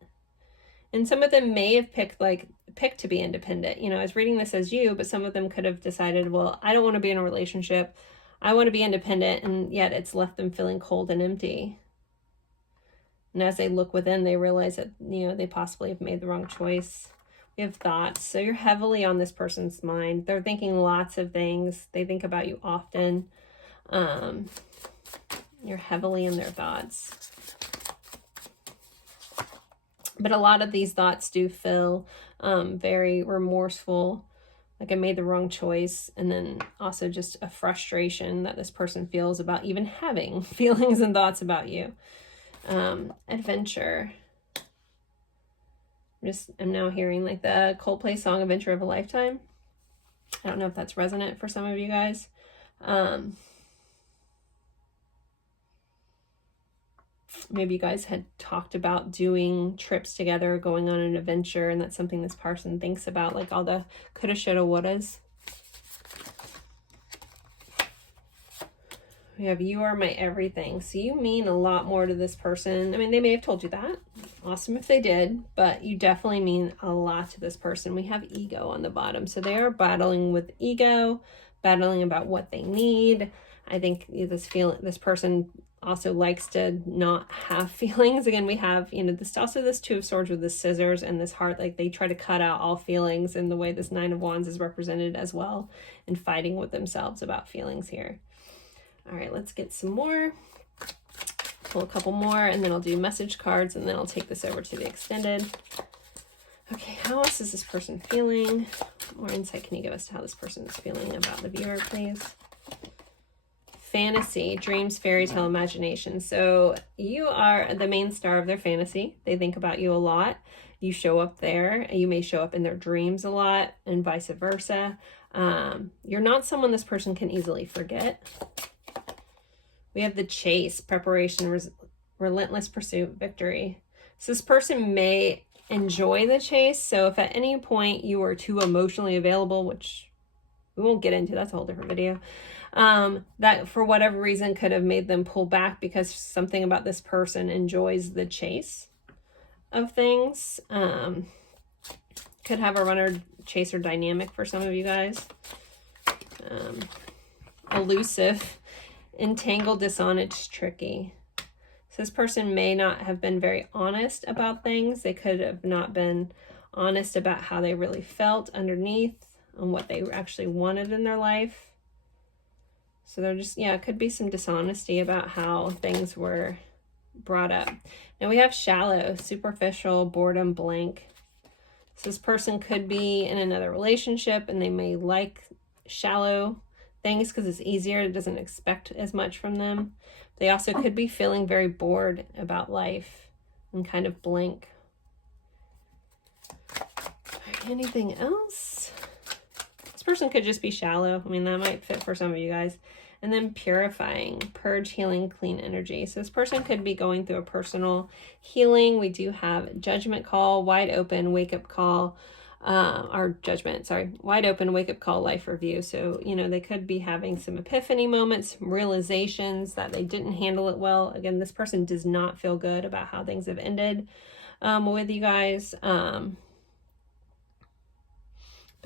And some of them may have picked to be independent. You know, I was reading this as you, but some of them could have decided, well, I don't want to be in a relationship. I want to be independent, and yet it's left them feeling cold and empty. And as they look within, they realize that, you know, they possibly have made the wrong choice. We have thoughts. So you're heavily on this person's mind. They're thinking lots of things. They think about you often. You're heavily in their thoughts. But a lot of these thoughts do feel very remorseful, like I made the wrong choice. And then also just a frustration that this person feels about even having feelings and thoughts about you. Adventure. I'm now hearing like the Coldplay song Adventure of a Lifetime. I don't know if that's resonant for some of you guys. Maybe you guys had talked about doing trips together, going on an adventure, and that's something this person thinks about, like all the coulda, shoulda, wouldas. We have you are my everything. So you mean a lot more to this person. I mean, they may have told you that. Awesome if they did, but you definitely mean a lot to this person. We have ego on the bottom. So they are battling with ego, battling about what they need. I think this person also likes to not have feelings. Again, we have, you know, this Two of Swords with the scissors and this heart, like they try to cut out all feelings, and the way this Nine of Wands is represented as well, and fighting with themselves about feelings here. All right, let's get some more. Pull a couple more, and then I'll do message cards, and then I'll take this over to the extended. Okay, how else is this person feeling? more insight can you give us to how this person is feeling about the viewer, please? Fantasy, dreams, fairy tale, imagination. So you are the main star of their fantasy. They think about you a lot. You show up there. You may show up in their dreams a lot, and vice versa. You're not someone this person can easily forget. We have the chase, preparation, relentless pursuit, victory. So this person may enjoy the chase. So if at any point you are too emotionally available, which we won't get into, that's a whole different video, that for whatever reason could have made them pull back because something about this person enjoys the chase of things. Could have a runner chaser dynamic for some of you guys. Elusive, entangled, dishonest, tricky. So this person may not have been very honest about things. They could have not been honest about how they really felt underneath and what they actually wanted in their life. So they're just, yeah, it could be some dishonesty about how things were brought up. Now we have shallow, superficial, boredom, blank. So this person could be in another relationship and they may like shallow things because it's easier. It doesn't expect as much from them. They also could be feeling very bored about life and kind of blank. Anything else? This person could just be shallow. I mean, that might fit for some of you guys. And then purifying, purge, healing, clean energy. So this person could be going through a personal healing. We do have judgment call, wide open, wake up call, wide open, wake up call, life review. So, you know, they could be having some epiphany moments, realizations that they didn't handle it well. Again, this person does not feel good about how things have ended with you guys.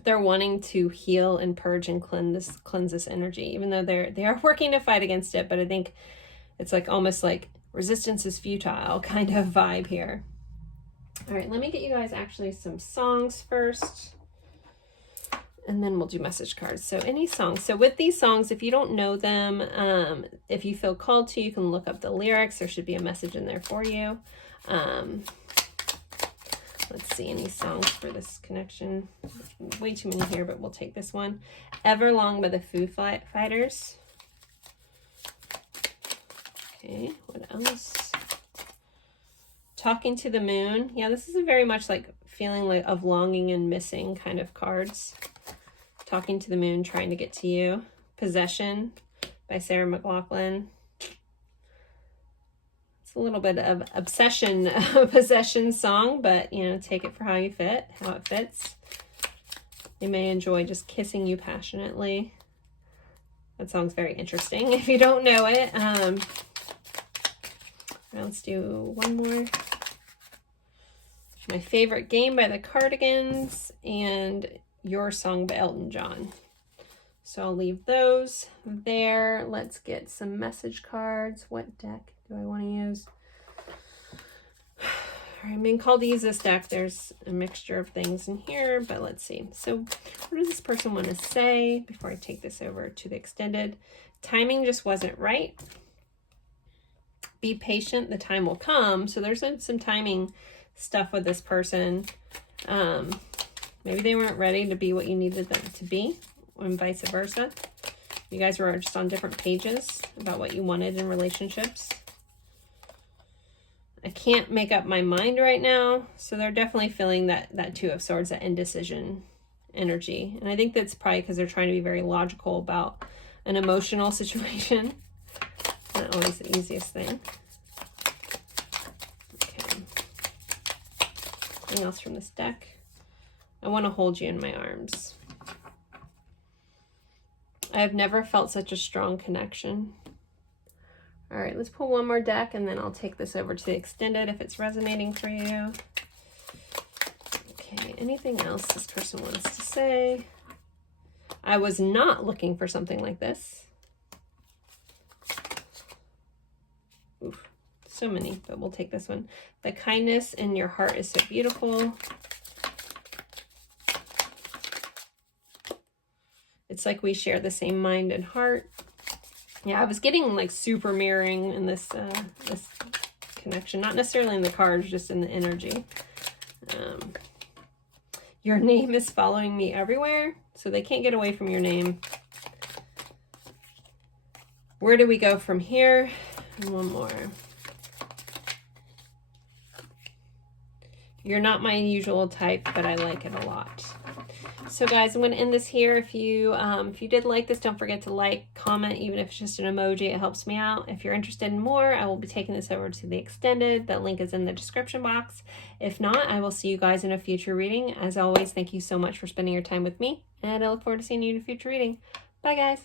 They're wanting to heal and purge and cleanse this energy, even though they are working to fight against it. But I think it's like almost like resistance is futile kind of vibe here. All right, let me get you guys actually some songs first, and then we'll do message cards. So any songs. So with these songs, if you don't know them, if you feel called to, you can look up the lyrics. There should be a message in there for you. Let's see, any songs for this connection. Way too many here, but we'll take this one. Everlong by the Foo Fighters. Okay, what else? Talking to the Moon. Yeah, this is a very much like feeling like of longing and missing kind of cards. Talking to the Moon, trying to get to you. Possession by Sarah McLachlan. A little bit of obsession, possession song, but you know, take it for how it fits. They may enjoy just kissing you passionately. That song's very interesting if you don't know it. Let's do one more. My Favorite Game by the Cardigans and Your Song by Elton John. So I'll leave those there. Let's get some message cards. What deck do I want to use? I'm being called to use this deck. There's a mixture of things in here, but let's see. So what does this person want to say before I take this over to the extended? Timing just wasn't right. Be patient. The time will come. So there's some timing stuff with this person. Maybe they weren't ready to be what you needed them to be, and vice versa. You guys were just on different pages about what you wanted in relationships. I can't make up my mind right now. So they're definitely feeling that Two of Swords, that indecision energy. And I think that's probably because they're trying to be very logical about an emotional situation. Not always the easiest thing. Okay. Anything else from this deck? I want to hold you in my arms. I have never felt such a strong connection. All right, let's pull one more deck and then I'll take this over to the extended if it's resonating for you. Okay, anything else this person wants to say? I was not looking for something like this. Oof, so many, but we'll take this one. The kindness in your heart is so beautiful. It's like we share the same mind and heart. Yeah, I was getting like super mirroring in this this connection, not necessarily in the cards, just in the energy. Your name is following me everywhere, so they can't get away from your name. Where do we go from here? And one more. You're not my usual type, but I like it a lot. So guys, I'm going to end this here. If you did like this, don't forget to like, comment, even if it's just an emoji, it helps me out. If you're interested in more, I will be taking this over to the extended. That link is in the description box. If not, I will see you guys in a future reading. As always, thank you so much for spending your time with me, and I look forward to seeing you in a future reading. Bye guys.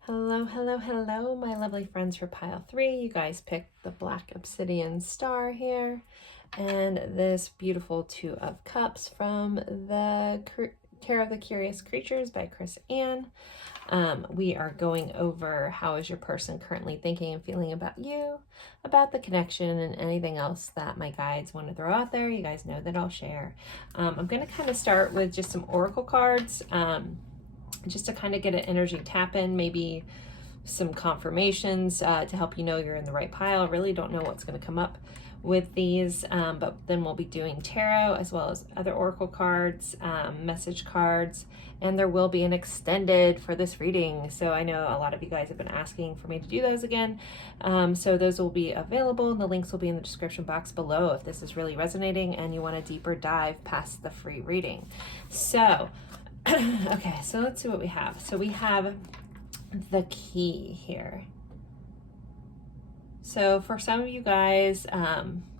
Hello, hello, hello, my lovely friends for pile 3. You guys picked the Black Obsidian Star here, and this beautiful 2 of Cups from the Care of the Curious Creatures by Chris Ann. We are going over how is your person currently thinking and feeling about you, about the connection, and anything else that my guides want to throw out there. You guys know that I'll share. I'm going to kind of start with just some oracle cards. Just to kind of get an energy tap in, maybe some confirmations to help you know you're in the right pile. I really don't know what's going to come up with these, but then we'll be doing tarot as well as other oracle cards, message cards, and there will be an extended for this reading. So I know a lot of you guys have been asking for me to do those again. So those will be available, and the links will be in the description box below if this is really resonating and you want a deeper dive past the free reading. So okay, so let's see what we have. So we have the key here. So for some of you guys,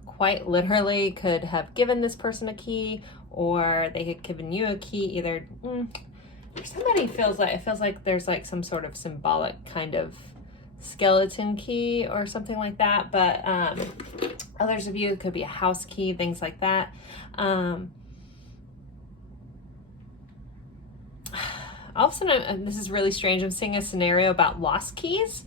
quite literally could have given this person a key, or they had given you a key. Either somebody feels like there's like some sort of symbolic kind of skeleton key or something like that. But others of you, it could be a house key, things like that. All of a sudden, this is really strange, I'm seeing a scenario about lost keys.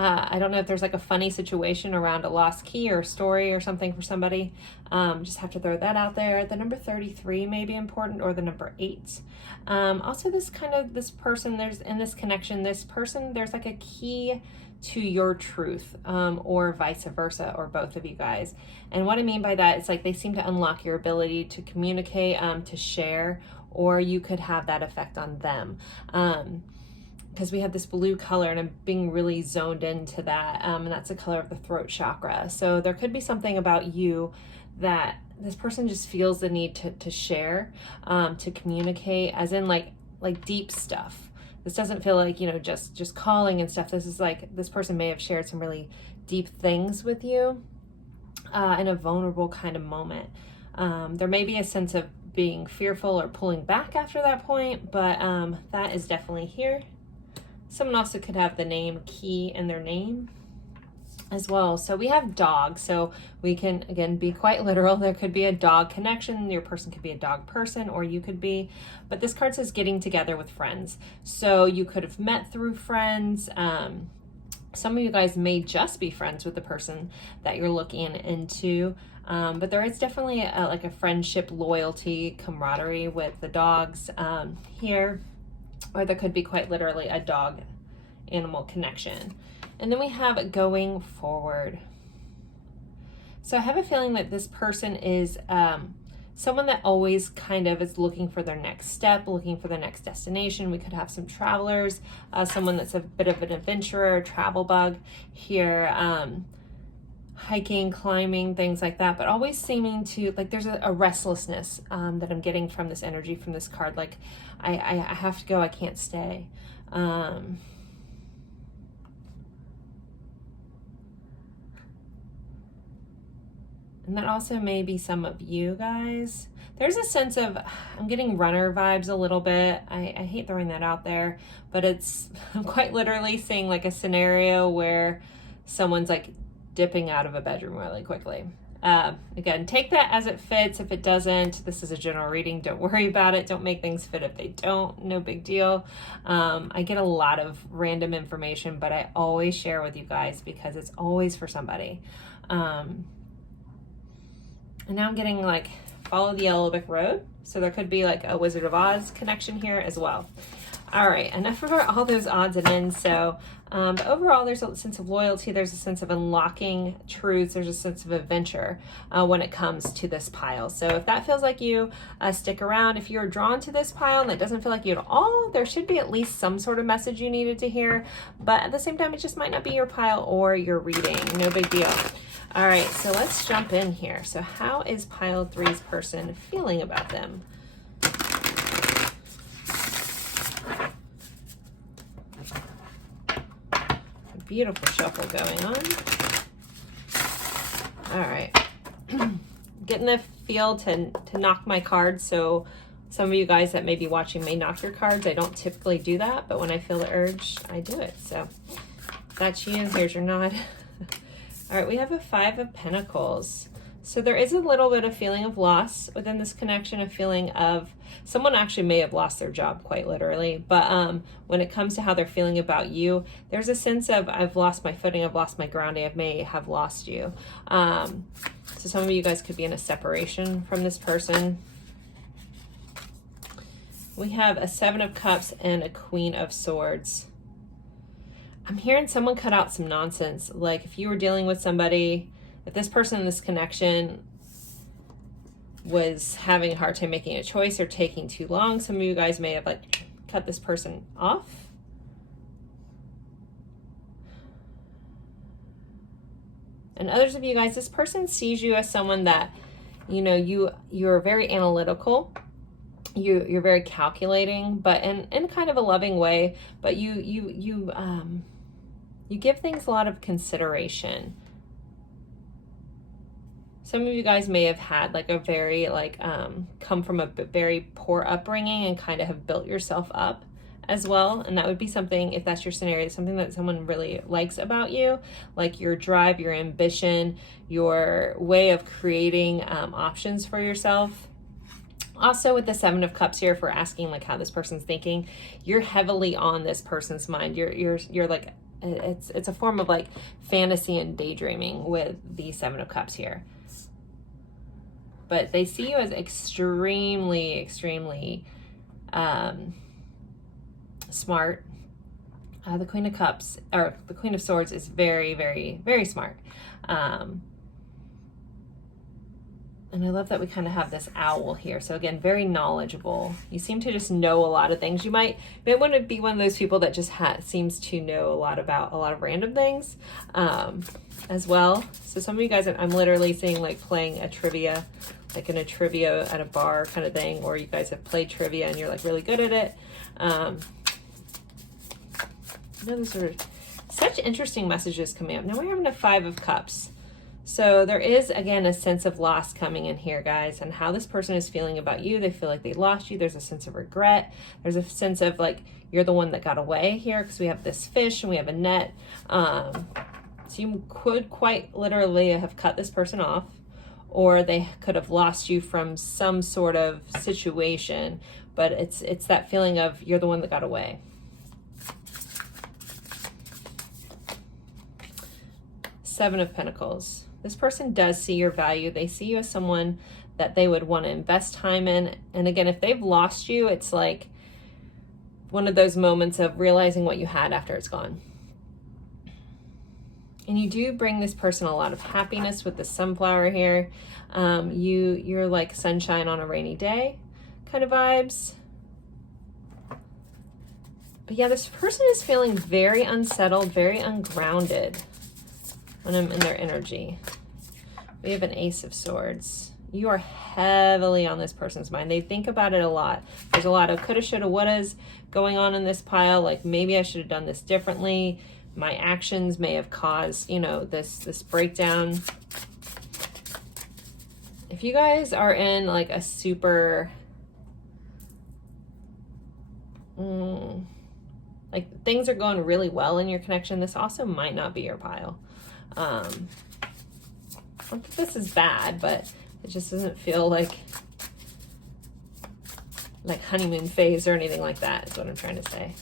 I don't know if there's like a funny situation around a lost key or a story or something for somebody. Just have to throw that out there. The number 33 may be important, or the number 8. Also, this person, there's in this connection, this person, there's like a key to your truth, or vice versa, or both of you guys. And what I mean by that, it's like they seem to unlock your ability to communicate, to share, or you could have that effect on them. Because we have this blue color, and I'm being really zoned into that, and that's the color of the throat chakra. So there could be something about you that this person just feels the need to share, to communicate, as in like deep stuff. This doesn't feel like, just calling and stuff. This is like, this person may have shared some really deep things with you in a vulnerable kind of moment. There may be a sense of being fearful or pulling back after that point, but that is definitely here. Someone also could have the name key in their name as well. So we have dog, so we can again be quite literal. There could be a dog connection. Your person could be a dog person, or you could be, but this card says getting together with friends. So you could have met through friends. Some of you guys may just be friends with the person that you're looking into. But there is definitely like a friendship, loyalty, camaraderie with the dogs here, or there could be quite literally a dog animal connection. And then we have going forward. So I have a feeling that this person is someone that always kind of is looking for their next step, looking for their next destination. We could have some travelers, someone that's a bit of an adventurer, travel bug here, hiking, climbing, things like that, but always seeming to, like, there's a restlessness that I'm getting from this energy, from this card. Like, I have to go, I can't stay. And that also may be some of you guys. There's a sense of, I'm getting runner vibes a little bit. I hate throwing that out there, but it's, I'm quite literally seeing like a scenario where someone's like dipping out of a bedroom really quickly. Again, take that as it fits. If it doesn't, this is a general reading. Don't worry about it. Don't make things fit if they don't. No big deal. I get a lot of random information, but I always share with you guys because it's always for somebody. And now I'm getting like follow the yellow brick road. So there could be like a Wizard of Oz connection here as well. All right, enough of all those odds and ends. So, but overall, there's a sense of loyalty. There's a sense of unlocking truths. There's a sense of adventure when it comes to this pile. So if that feels like you, stick around. If you're drawn to this pile and it doesn't feel like you at all, there should be at least some sort of message you needed to hear. But at the same time, it just might not be your pile or your reading. No big deal. All right, so let's jump in here. So how is pile 3's person feeling about them? Beautiful shuffle going on. All right. Getting the feel to knock my cards. So some of you guys that may be watching may knock your cards. I don't typically do that, but when I feel the urge, I do it. So that's you. Here's your nod. All right, we have a 5 of Pentacles. So there is a little bit of feeling of loss within this connection, a feeling of someone actually may have lost their job, quite literally. But when it comes to how they're feeling about you, there's a sense of I've lost my footing, I've lost my grounding, I may have lost you. So some of you guys could be in a separation from this person. We have a 7 of Cups and a Queen of Swords. I'm hearing someone cut out some nonsense. Like if you were dealing with somebody, if this person in this connection was having a hard time making a choice or taking too long, some of you guys may have like cut this person off. And others of you guys, this person sees you as someone that, you know, you're very analytical. You're very calculating, but in kind of a loving way, but you give things a lot of consideration. Some of you guys may have had like a very come from a very poor upbringing and kind of have built yourself up as well. And that would be something, if that's your scenario, something that someone really likes about you, like your drive, your ambition, your way of creating options for yourself. Also with the 7 of Cups here, if we're asking like how this person's thinking, you're heavily on this person's mind. You're like, it's a form of like fantasy and daydreaming with the 7 of Cups here. But they see you as extremely, extremely smart. The Queen of Cups, or the Queen of Swords, is very, very, very smart. And I love that we kind of have this owl here. So again, very knowledgeable. You seem to just know a lot of things. You might want to be one of those people that just seems to know a lot about a lot of random things as well. So some of you guys, I'm literally seeing like playing a trivia, like in a trivia at a bar kind of thing, or you guys have played trivia and you're like really good at it. Those are such interesting messages coming up. Now we're having a 5 of Cups. So there is, again, a sense of loss coming in here, guys, and how this person is feeling about you. They feel like they lost you. There's a sense of regret. There's a sense of like, you're the one that got away here, because we have this fish and we have a net. So you could quite literally have cut this person off, or they could have lost you from some sort of situation, but it's that feeling of you're the one that got away. 7 of Pentacles. This person does see your value. They see you as someone that they would want to invest time in. And again, if they've lost you, it's like one of those moments of realizing what you had after it's gone. And you do bring this person a lot of happiness with the sunflower here. You're like sunshine on a rainy day kind of vibes. But yeah, this person is feeling very unsettled, very ungrounded when I'm in their energy. We have an Ace of Swords. You are heavily on this person's mind. They think about it a lot. There's a lot of coulda, shoulda, wouldas going on in this pile. Like maybe I should have done this differently. My actions may have caused, you know, this breakdown. If you guys are in like a super, like things are going really well in your connection, this also might not be your pile. Not that this is bad, but it just doesn't feel like honeymoon phase or anything like that is what I'm trying to say.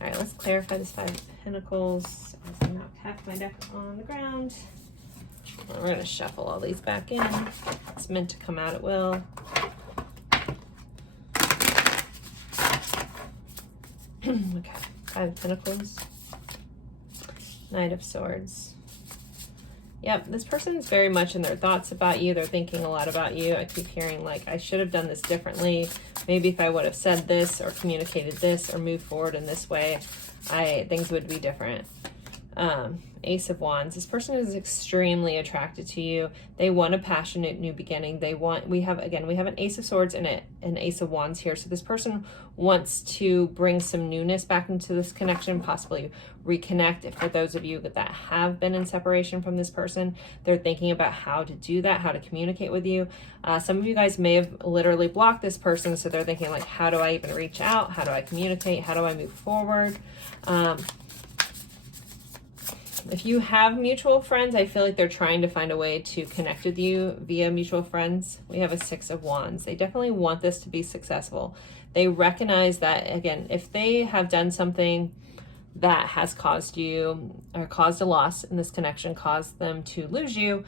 All right, let's clarify this 5 of Pentacles. As I now pack my deck on the ground. Well, we're going to shuffle all these back in. It's meant to come out at will. Okay, Five of Pentacles, Knight of Swords. Yep, this person's very much in their thoughts about you. They're thinking a lot about you. I keep hearing like, I should have done this differently. Maybe if I would have said this or communicated this or moved forward in this way, things would be different. Ace of Wands. This person is extremely attracted to you. They want a passionate new beginning. We have an Ace of Swords and an Ace of Wands here. So this person wants to bring some newness back into this connection, possibly reconnect. For those of you that have been in separation from this person, they're thinking about how to do that, how to communicate with you. Some of you guys may have literally blocked this person. So they're thinking like, how do I even reach out? How do I communicate? How do I move forward? If you have mutual friends, I feel like they're trying to find a way to connect with you via mutual friends. We have a Six of Wands. They definitely want this to be successful. They recognize that, again, if they have done something that has caused you or caused a loss in this connection, caused them to lose you,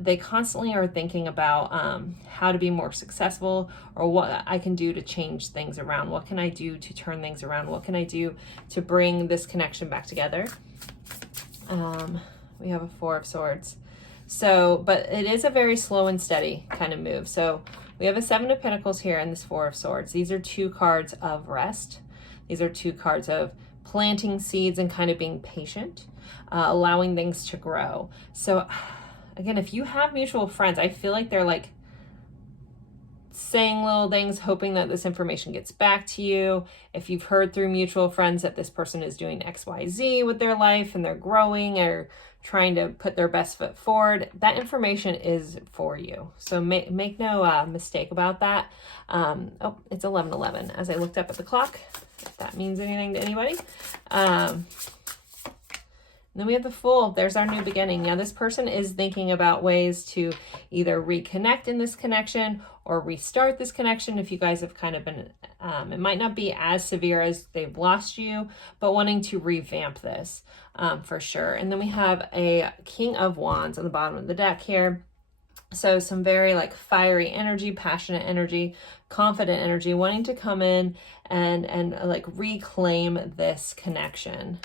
they constantly are thinking about how to be more successful or what I can do to change things around. What can I do to turn things around? What can I do to bring this connection back together? We have a Four of Swords. So, but it is a very slow and steady kind of move. So we have a Seven of Pentacles here and this Four of Swords. These are two cards of rest. These are two cards of planting seeds and kind of being patient, allowing things to grow. So again, if you have mutual friends, I feel like they're like saying little things, hoping that this information gets back to you. If you've heard through mutual friends that this person is doing XYZ with their life and they're growing or trying to put their best foot forward, that information is for you. So make no mistake about that. Oh, it's 11:11 as I looked up at the clock, if that means anything to anybody. Then we have the Fool. There's our new beginning. Now, this person is thinking about ways to either reconnect in this connection or restart this connection. If you guys have kind of been, it might not be as severe as they've lost you, but wanting to revamp this for sure. And then we have a King of Wands on the bottom of the deck here. So some very like fiery energy, passionate energy, confident energy, wanting to come in and like reclaim this connection.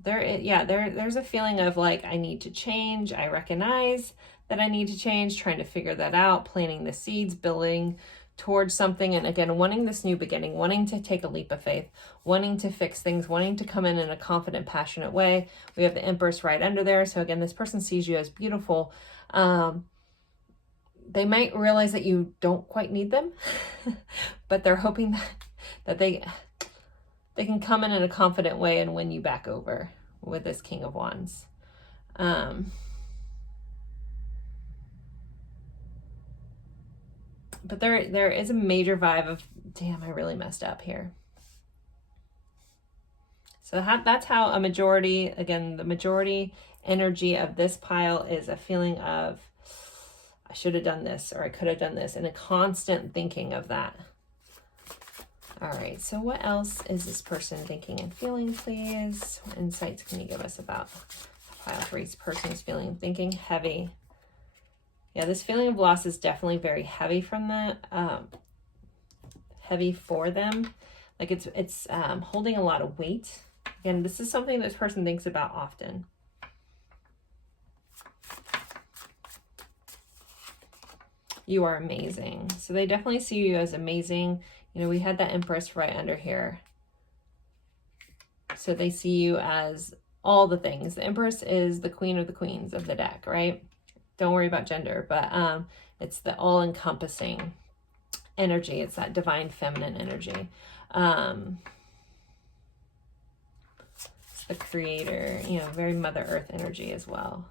There's a feeling of like, I need to change. I recognize that I need to change, trying to figure that out, planting the seeds, building towards something. And again, wanting this new beginning, wanting to take a leap of faith, wanting to fix things, wanting to come in a confident, passionate way. We have the Empress right under there. So again, this person sees you as beautiful. They might realize that you don't quite need them, but they're hoping that they can come in a confident way and win you back over with this King of Wands. But there is a major vibe of, damn, I really messed up here. So that's how a majority, again, the majority energy of this pile is a feeling of, I should have done this or I could have done this, and a constant thinking of that. All right, so what else is this person thinking and feeling, please? What insights can you give us about pile three's person's feeling and thinking? Heavy. Yeah, this feeling of loss is definitely very heavy from heavy for them. Like it's holding a lot of weight. Again, this is something this person thinks about often. You are amazing. So they definitely see you as amazing. You know, we had that Empress right under here. So they see you as all the things. The Empress is the queen of the queens of the deck, right? Don't worry about gender, but it's the all-encompassing energy. It's that divine feminine energy. It's the creator, you know, very Mother Earth energy as well.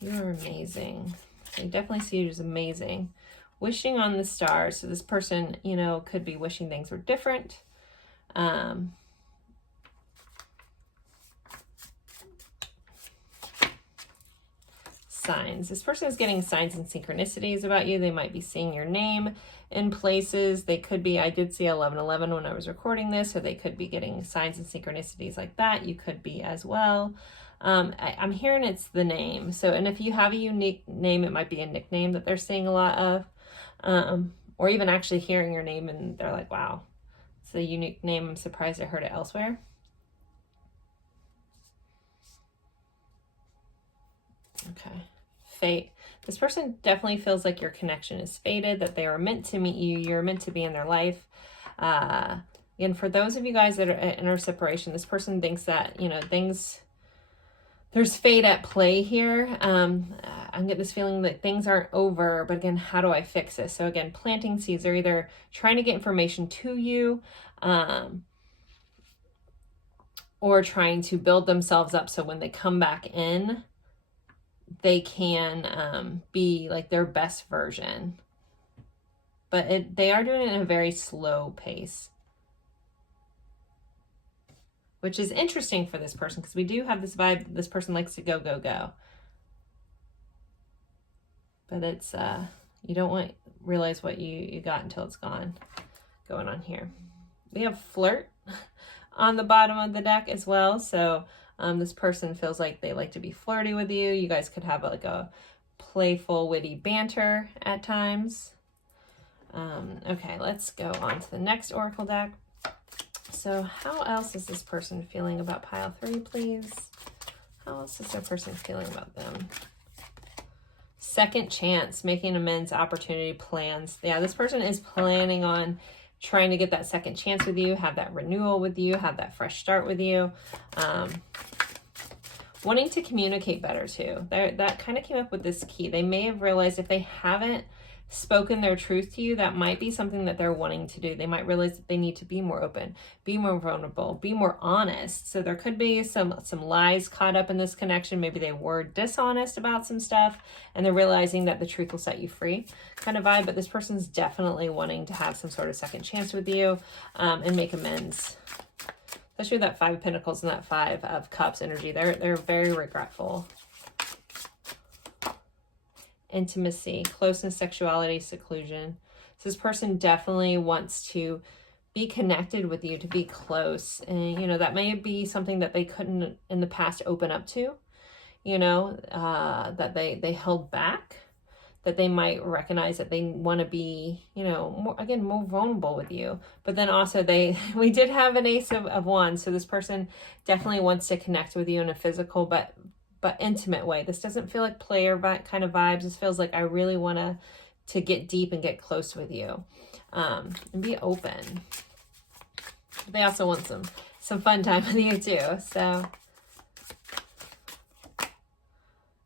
You're amazing. They definitely see you as amazing. Wishing on the stars. So this person, you know, could be wishing things were different. Signs. This person is getting signs and synchronicities about you. They might be seeing your name in places. They could be, I did see 1111 when I was recording this, so they could be getting signs and synchronicities like that. You could be as well. I'm hearing it's the name. So, and if you have a unique name, it might be a nickname that they're seeing a lot of. Or even actually hearing your name and they're like, wow, It's a unique name. I'm surprised I heard it elsewhere. Okay. Fate. This person definitely feels like your connection is fated, that they are meant to meet you. You're meant to be in their life. And for those of you guys that are in our separation, this person thinks that, you know, there's fate at play here. I get this feeling that things aren't over, but again, how do I fix this? So again, planting seeds. They're either trying to get information to you, or trying to build themselves up so when they come back in, they can be like their best version. But they are doing it in a very slow pace, which is interesting for this person because we do have this vibe. This person likes to go, go, go. But it's, you don't realize what you got until it's gone. Going on here. We have flirt on the bottom of the deck as well. So this person feels like they like to be flirty with you. You guys could have like a playful, witty banter at times. Okay, let's go on to the next oracle deck. So how else is this person feeling about pile 3, please? How else is that person feeling about them? Second chance, making amends, opportunity, plans. Yeah, this person is planning on trying to get that second chance with you, have that renewal with you, have that fresh start with you. Wanting to communicate better too. That kind of came up with this key. They may have realized if they haven't spoken their truth to you, that might be something that they're wanting to do. They might realize that they need to be more open, be more vulnerable, be more honest. So there could be some lies caught up in this connection. Maybe they were dishonest about some stuff and they're realizing that the truth will set you free kind of vibe. But this person's definitely wanting to have some sort of second chance with you and make amends. Especially that 5 of Pentacles and that 5 of Cups energy. They're very regretful. Intimacy, closeness, sexuality, seclusion. So this person definitely wants to be connected with you, to be close. And, you know, that may be something that they couldn't in the past open up to, you know, that they held back, that they might recognize that they want to be, you know, more vulnerable with you. But then also we did have an Ace of Wands. So this person definitely wants to connect with you in a physical, but intimate way. This doesn't feel like player kind of vibes. This feels like I really want to get deep and get close with you, and be open. They also want some fun time with you too. So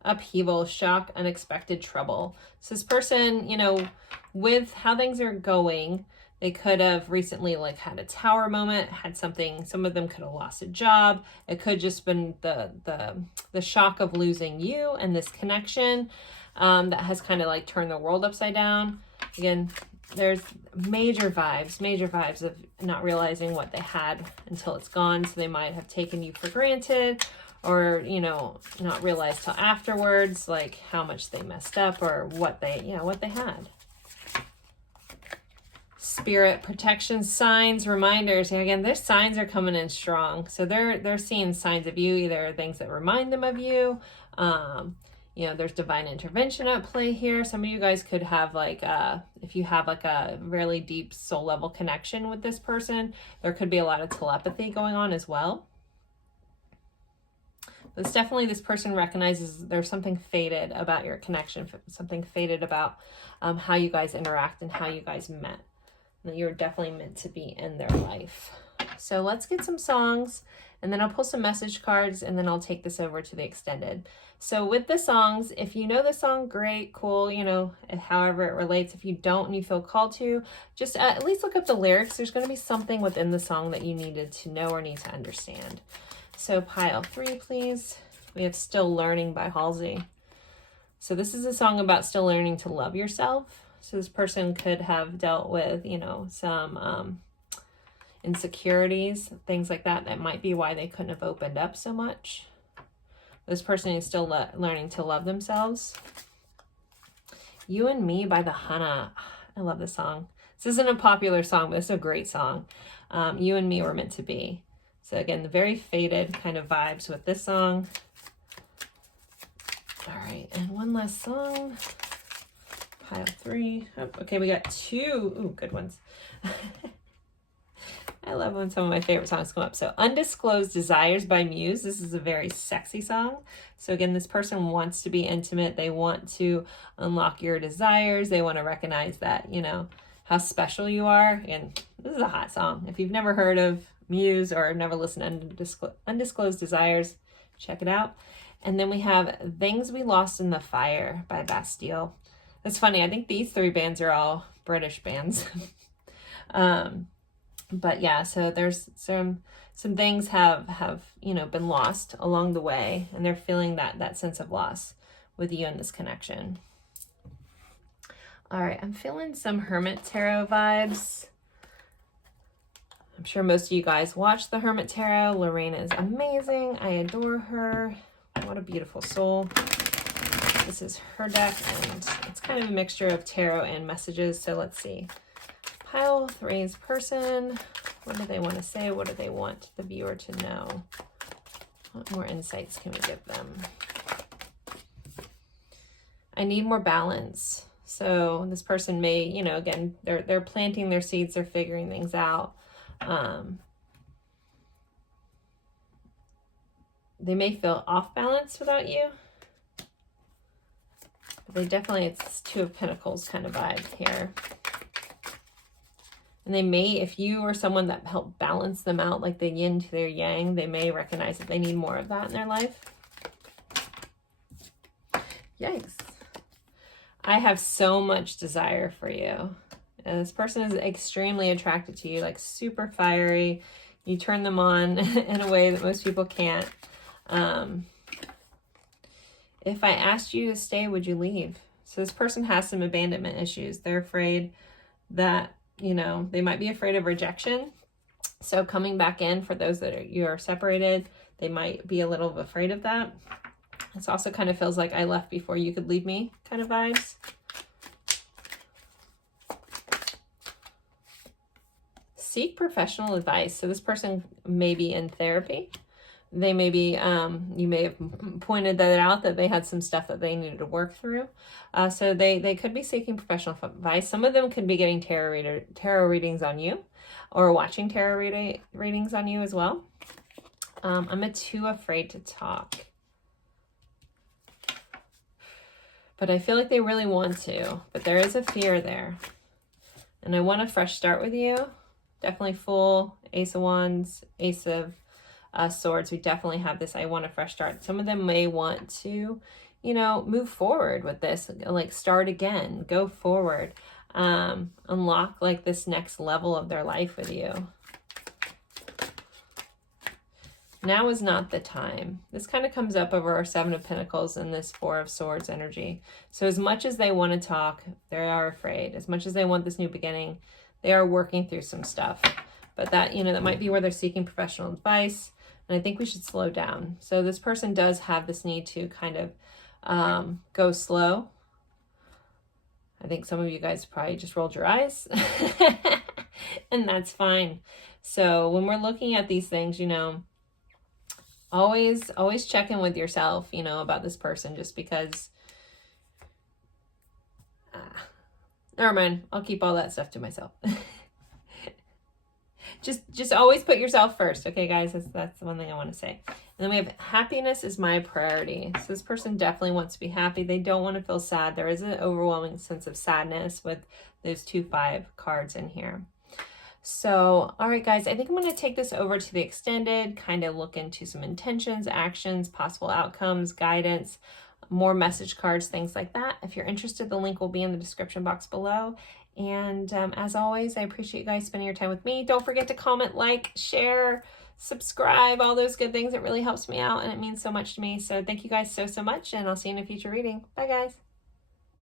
upheaval, shock, unexpected trouble. So this person, you know, with how things are going, they could have recently like had a tower moment, had something, some of them could have lost a job. It could just been the shock of losing you and this connection that has kind of like turned the world upside down. Again, there's major vibes of not realizing what they had until it's gone. So they might have taken you for granted, or, you know, not realized till afterwards, like how much they messed up or what they had. Spirit, protection, signs, reminders. And again, their signs are coming in strong. So they're seeing signs of you, either things that remind them of you. You know, there's divine intervention at play here. Some of you guys could have like, if you have like a really deep soul level connection with this person, there could be a lot of telepathy going on as well. But it's definitely, this person recognizes there's something fated about your connection, something fated about how you guys interact and how you guys met. That you're definitely meant to be in their life. So let's get some songs, and then I'll pull some message cards, and then I'll take this over to the extended. So with the songs, if you know the song, great, cool, you know, however it relates. If you don't and you feel called to, just at least look up the lyrics. There's going to be something within the song that you needed to know or need to understand. So pile 3, please. We have Still Learning by Halsey. So this is a song about still learning to love yourself. So this person could have dealt with, you know, some insecurities, things like that. That might be why they couldn't have opened up so much. This person is still learning to love themselves. You and Me by the Hannah. I love this song. This isn't a popular song, but it's a great song. You and Me were meant to be. So again, the very faded kind of vibes with this song. All right, and one last song. Pile 3. Oh, okay, we got 2. Ooh, good ones. I love when some of my favorite songs come up. So Undisclosed Desires by Muse. This is a very sexy song. So again, this person wants to be intimate. They want to unlock your desires. They want to recognize that, you know, how special you are. And this is a hot song. If you've never heard of Muse or never listened to Undisclosed Desires, check it out. And then we have Things We Lost in the Fire by Bastille. That's funny. I think these three bands are all British bands. But yeah, so there's some things have, you know, been lost along the way, and they're feeling that sense of loss with you in this connection. All right, I'm feeling some Hermit Tarot vibes. I'm sure most of you guys watch the Hermit Tarot. Lorena is amazing. I adore her. What a beautiful soul. This is her deck, and it's kind of a mixture of tarot and messages. So let's see. Pile 3's person. What do they want to say? What do they want the viewer to know? What more insights can we give them? I need more balance. So this person may, you know, again, they're planting their seeds, they're figuring things out. They may feel off balance without you. But they definitely, it's Two of Pentacles kind of vibe here. And they may, if you are someone that helped balance them out, like the yin to their yang, they may recognize that they need more of that in their life. Yikes. I have so much desire for you. And this person is extremely attracted to you, like super fiery. You turn them on in a way that most people can't. If I asked you to stay, would you leave? So this person has some abandonment issues. They're afraid that, you know, they might be afraid of rejection. So coming back in, for those that you are separated, they might be a little afraid of that. This also kind of feels like I left before you could leave me kind of vibes. Seek professional advice. So this person may be in therapy. They may be, you may have pointed that out, that they had some stuff that they needed to work through. So they could be seeking professional advice. Some of them could be getting tarot readings on you, or watching tarot readings on you as well. I'm too afraid to talk. But I feel like they really want to, but there is a fear there. And I want a fresh start with you. Definitely Fool, Ace of Wands, Ace of Swords. We definitely have this, I want a fresh start. Some of them may want to, you know, move forward with this, like start again, go forward, unlock like this next level of their life with you. Now is not the time. This kind of comes up over our Seven of Pentacles and this Four of Swords energy. So as much as they want to talk, they are afraid. As much as they want this new beginning, they are working through some stuff. But that, you know, that might be where they're seeking professional advice. And I think we should slow down. So this person does have this need to kind of go slow. I think some of you guys probably just rolled your eyes. And that's fine. So when we're looking at these things, you know, always check in with yourself, you know, about this person, just because never mind, I'll keep all that stuff to myself. just always put yourself first, okay guys? That's the one thing I want to say. And then we have happiness is my priority. So this person definitely wants to be happy. They don't want to feel sad. There is an overwhelming sense of sadness with those 2-5 cards in here. So, all right, guys, I think I'm going to take this over to the extended, kind of look into some intentions, actions, possible outcomes, guidance, more message cards, things like that. If you're interested, the link will be in the description box below. And as always, I appreciate you guys spending your time with me. Don't forget to comment, like, share, subscribe, all those good things. It really helps me out, and it means so much to me. So thank you guys so much, and I'll see you in a future reading. Bye, guys.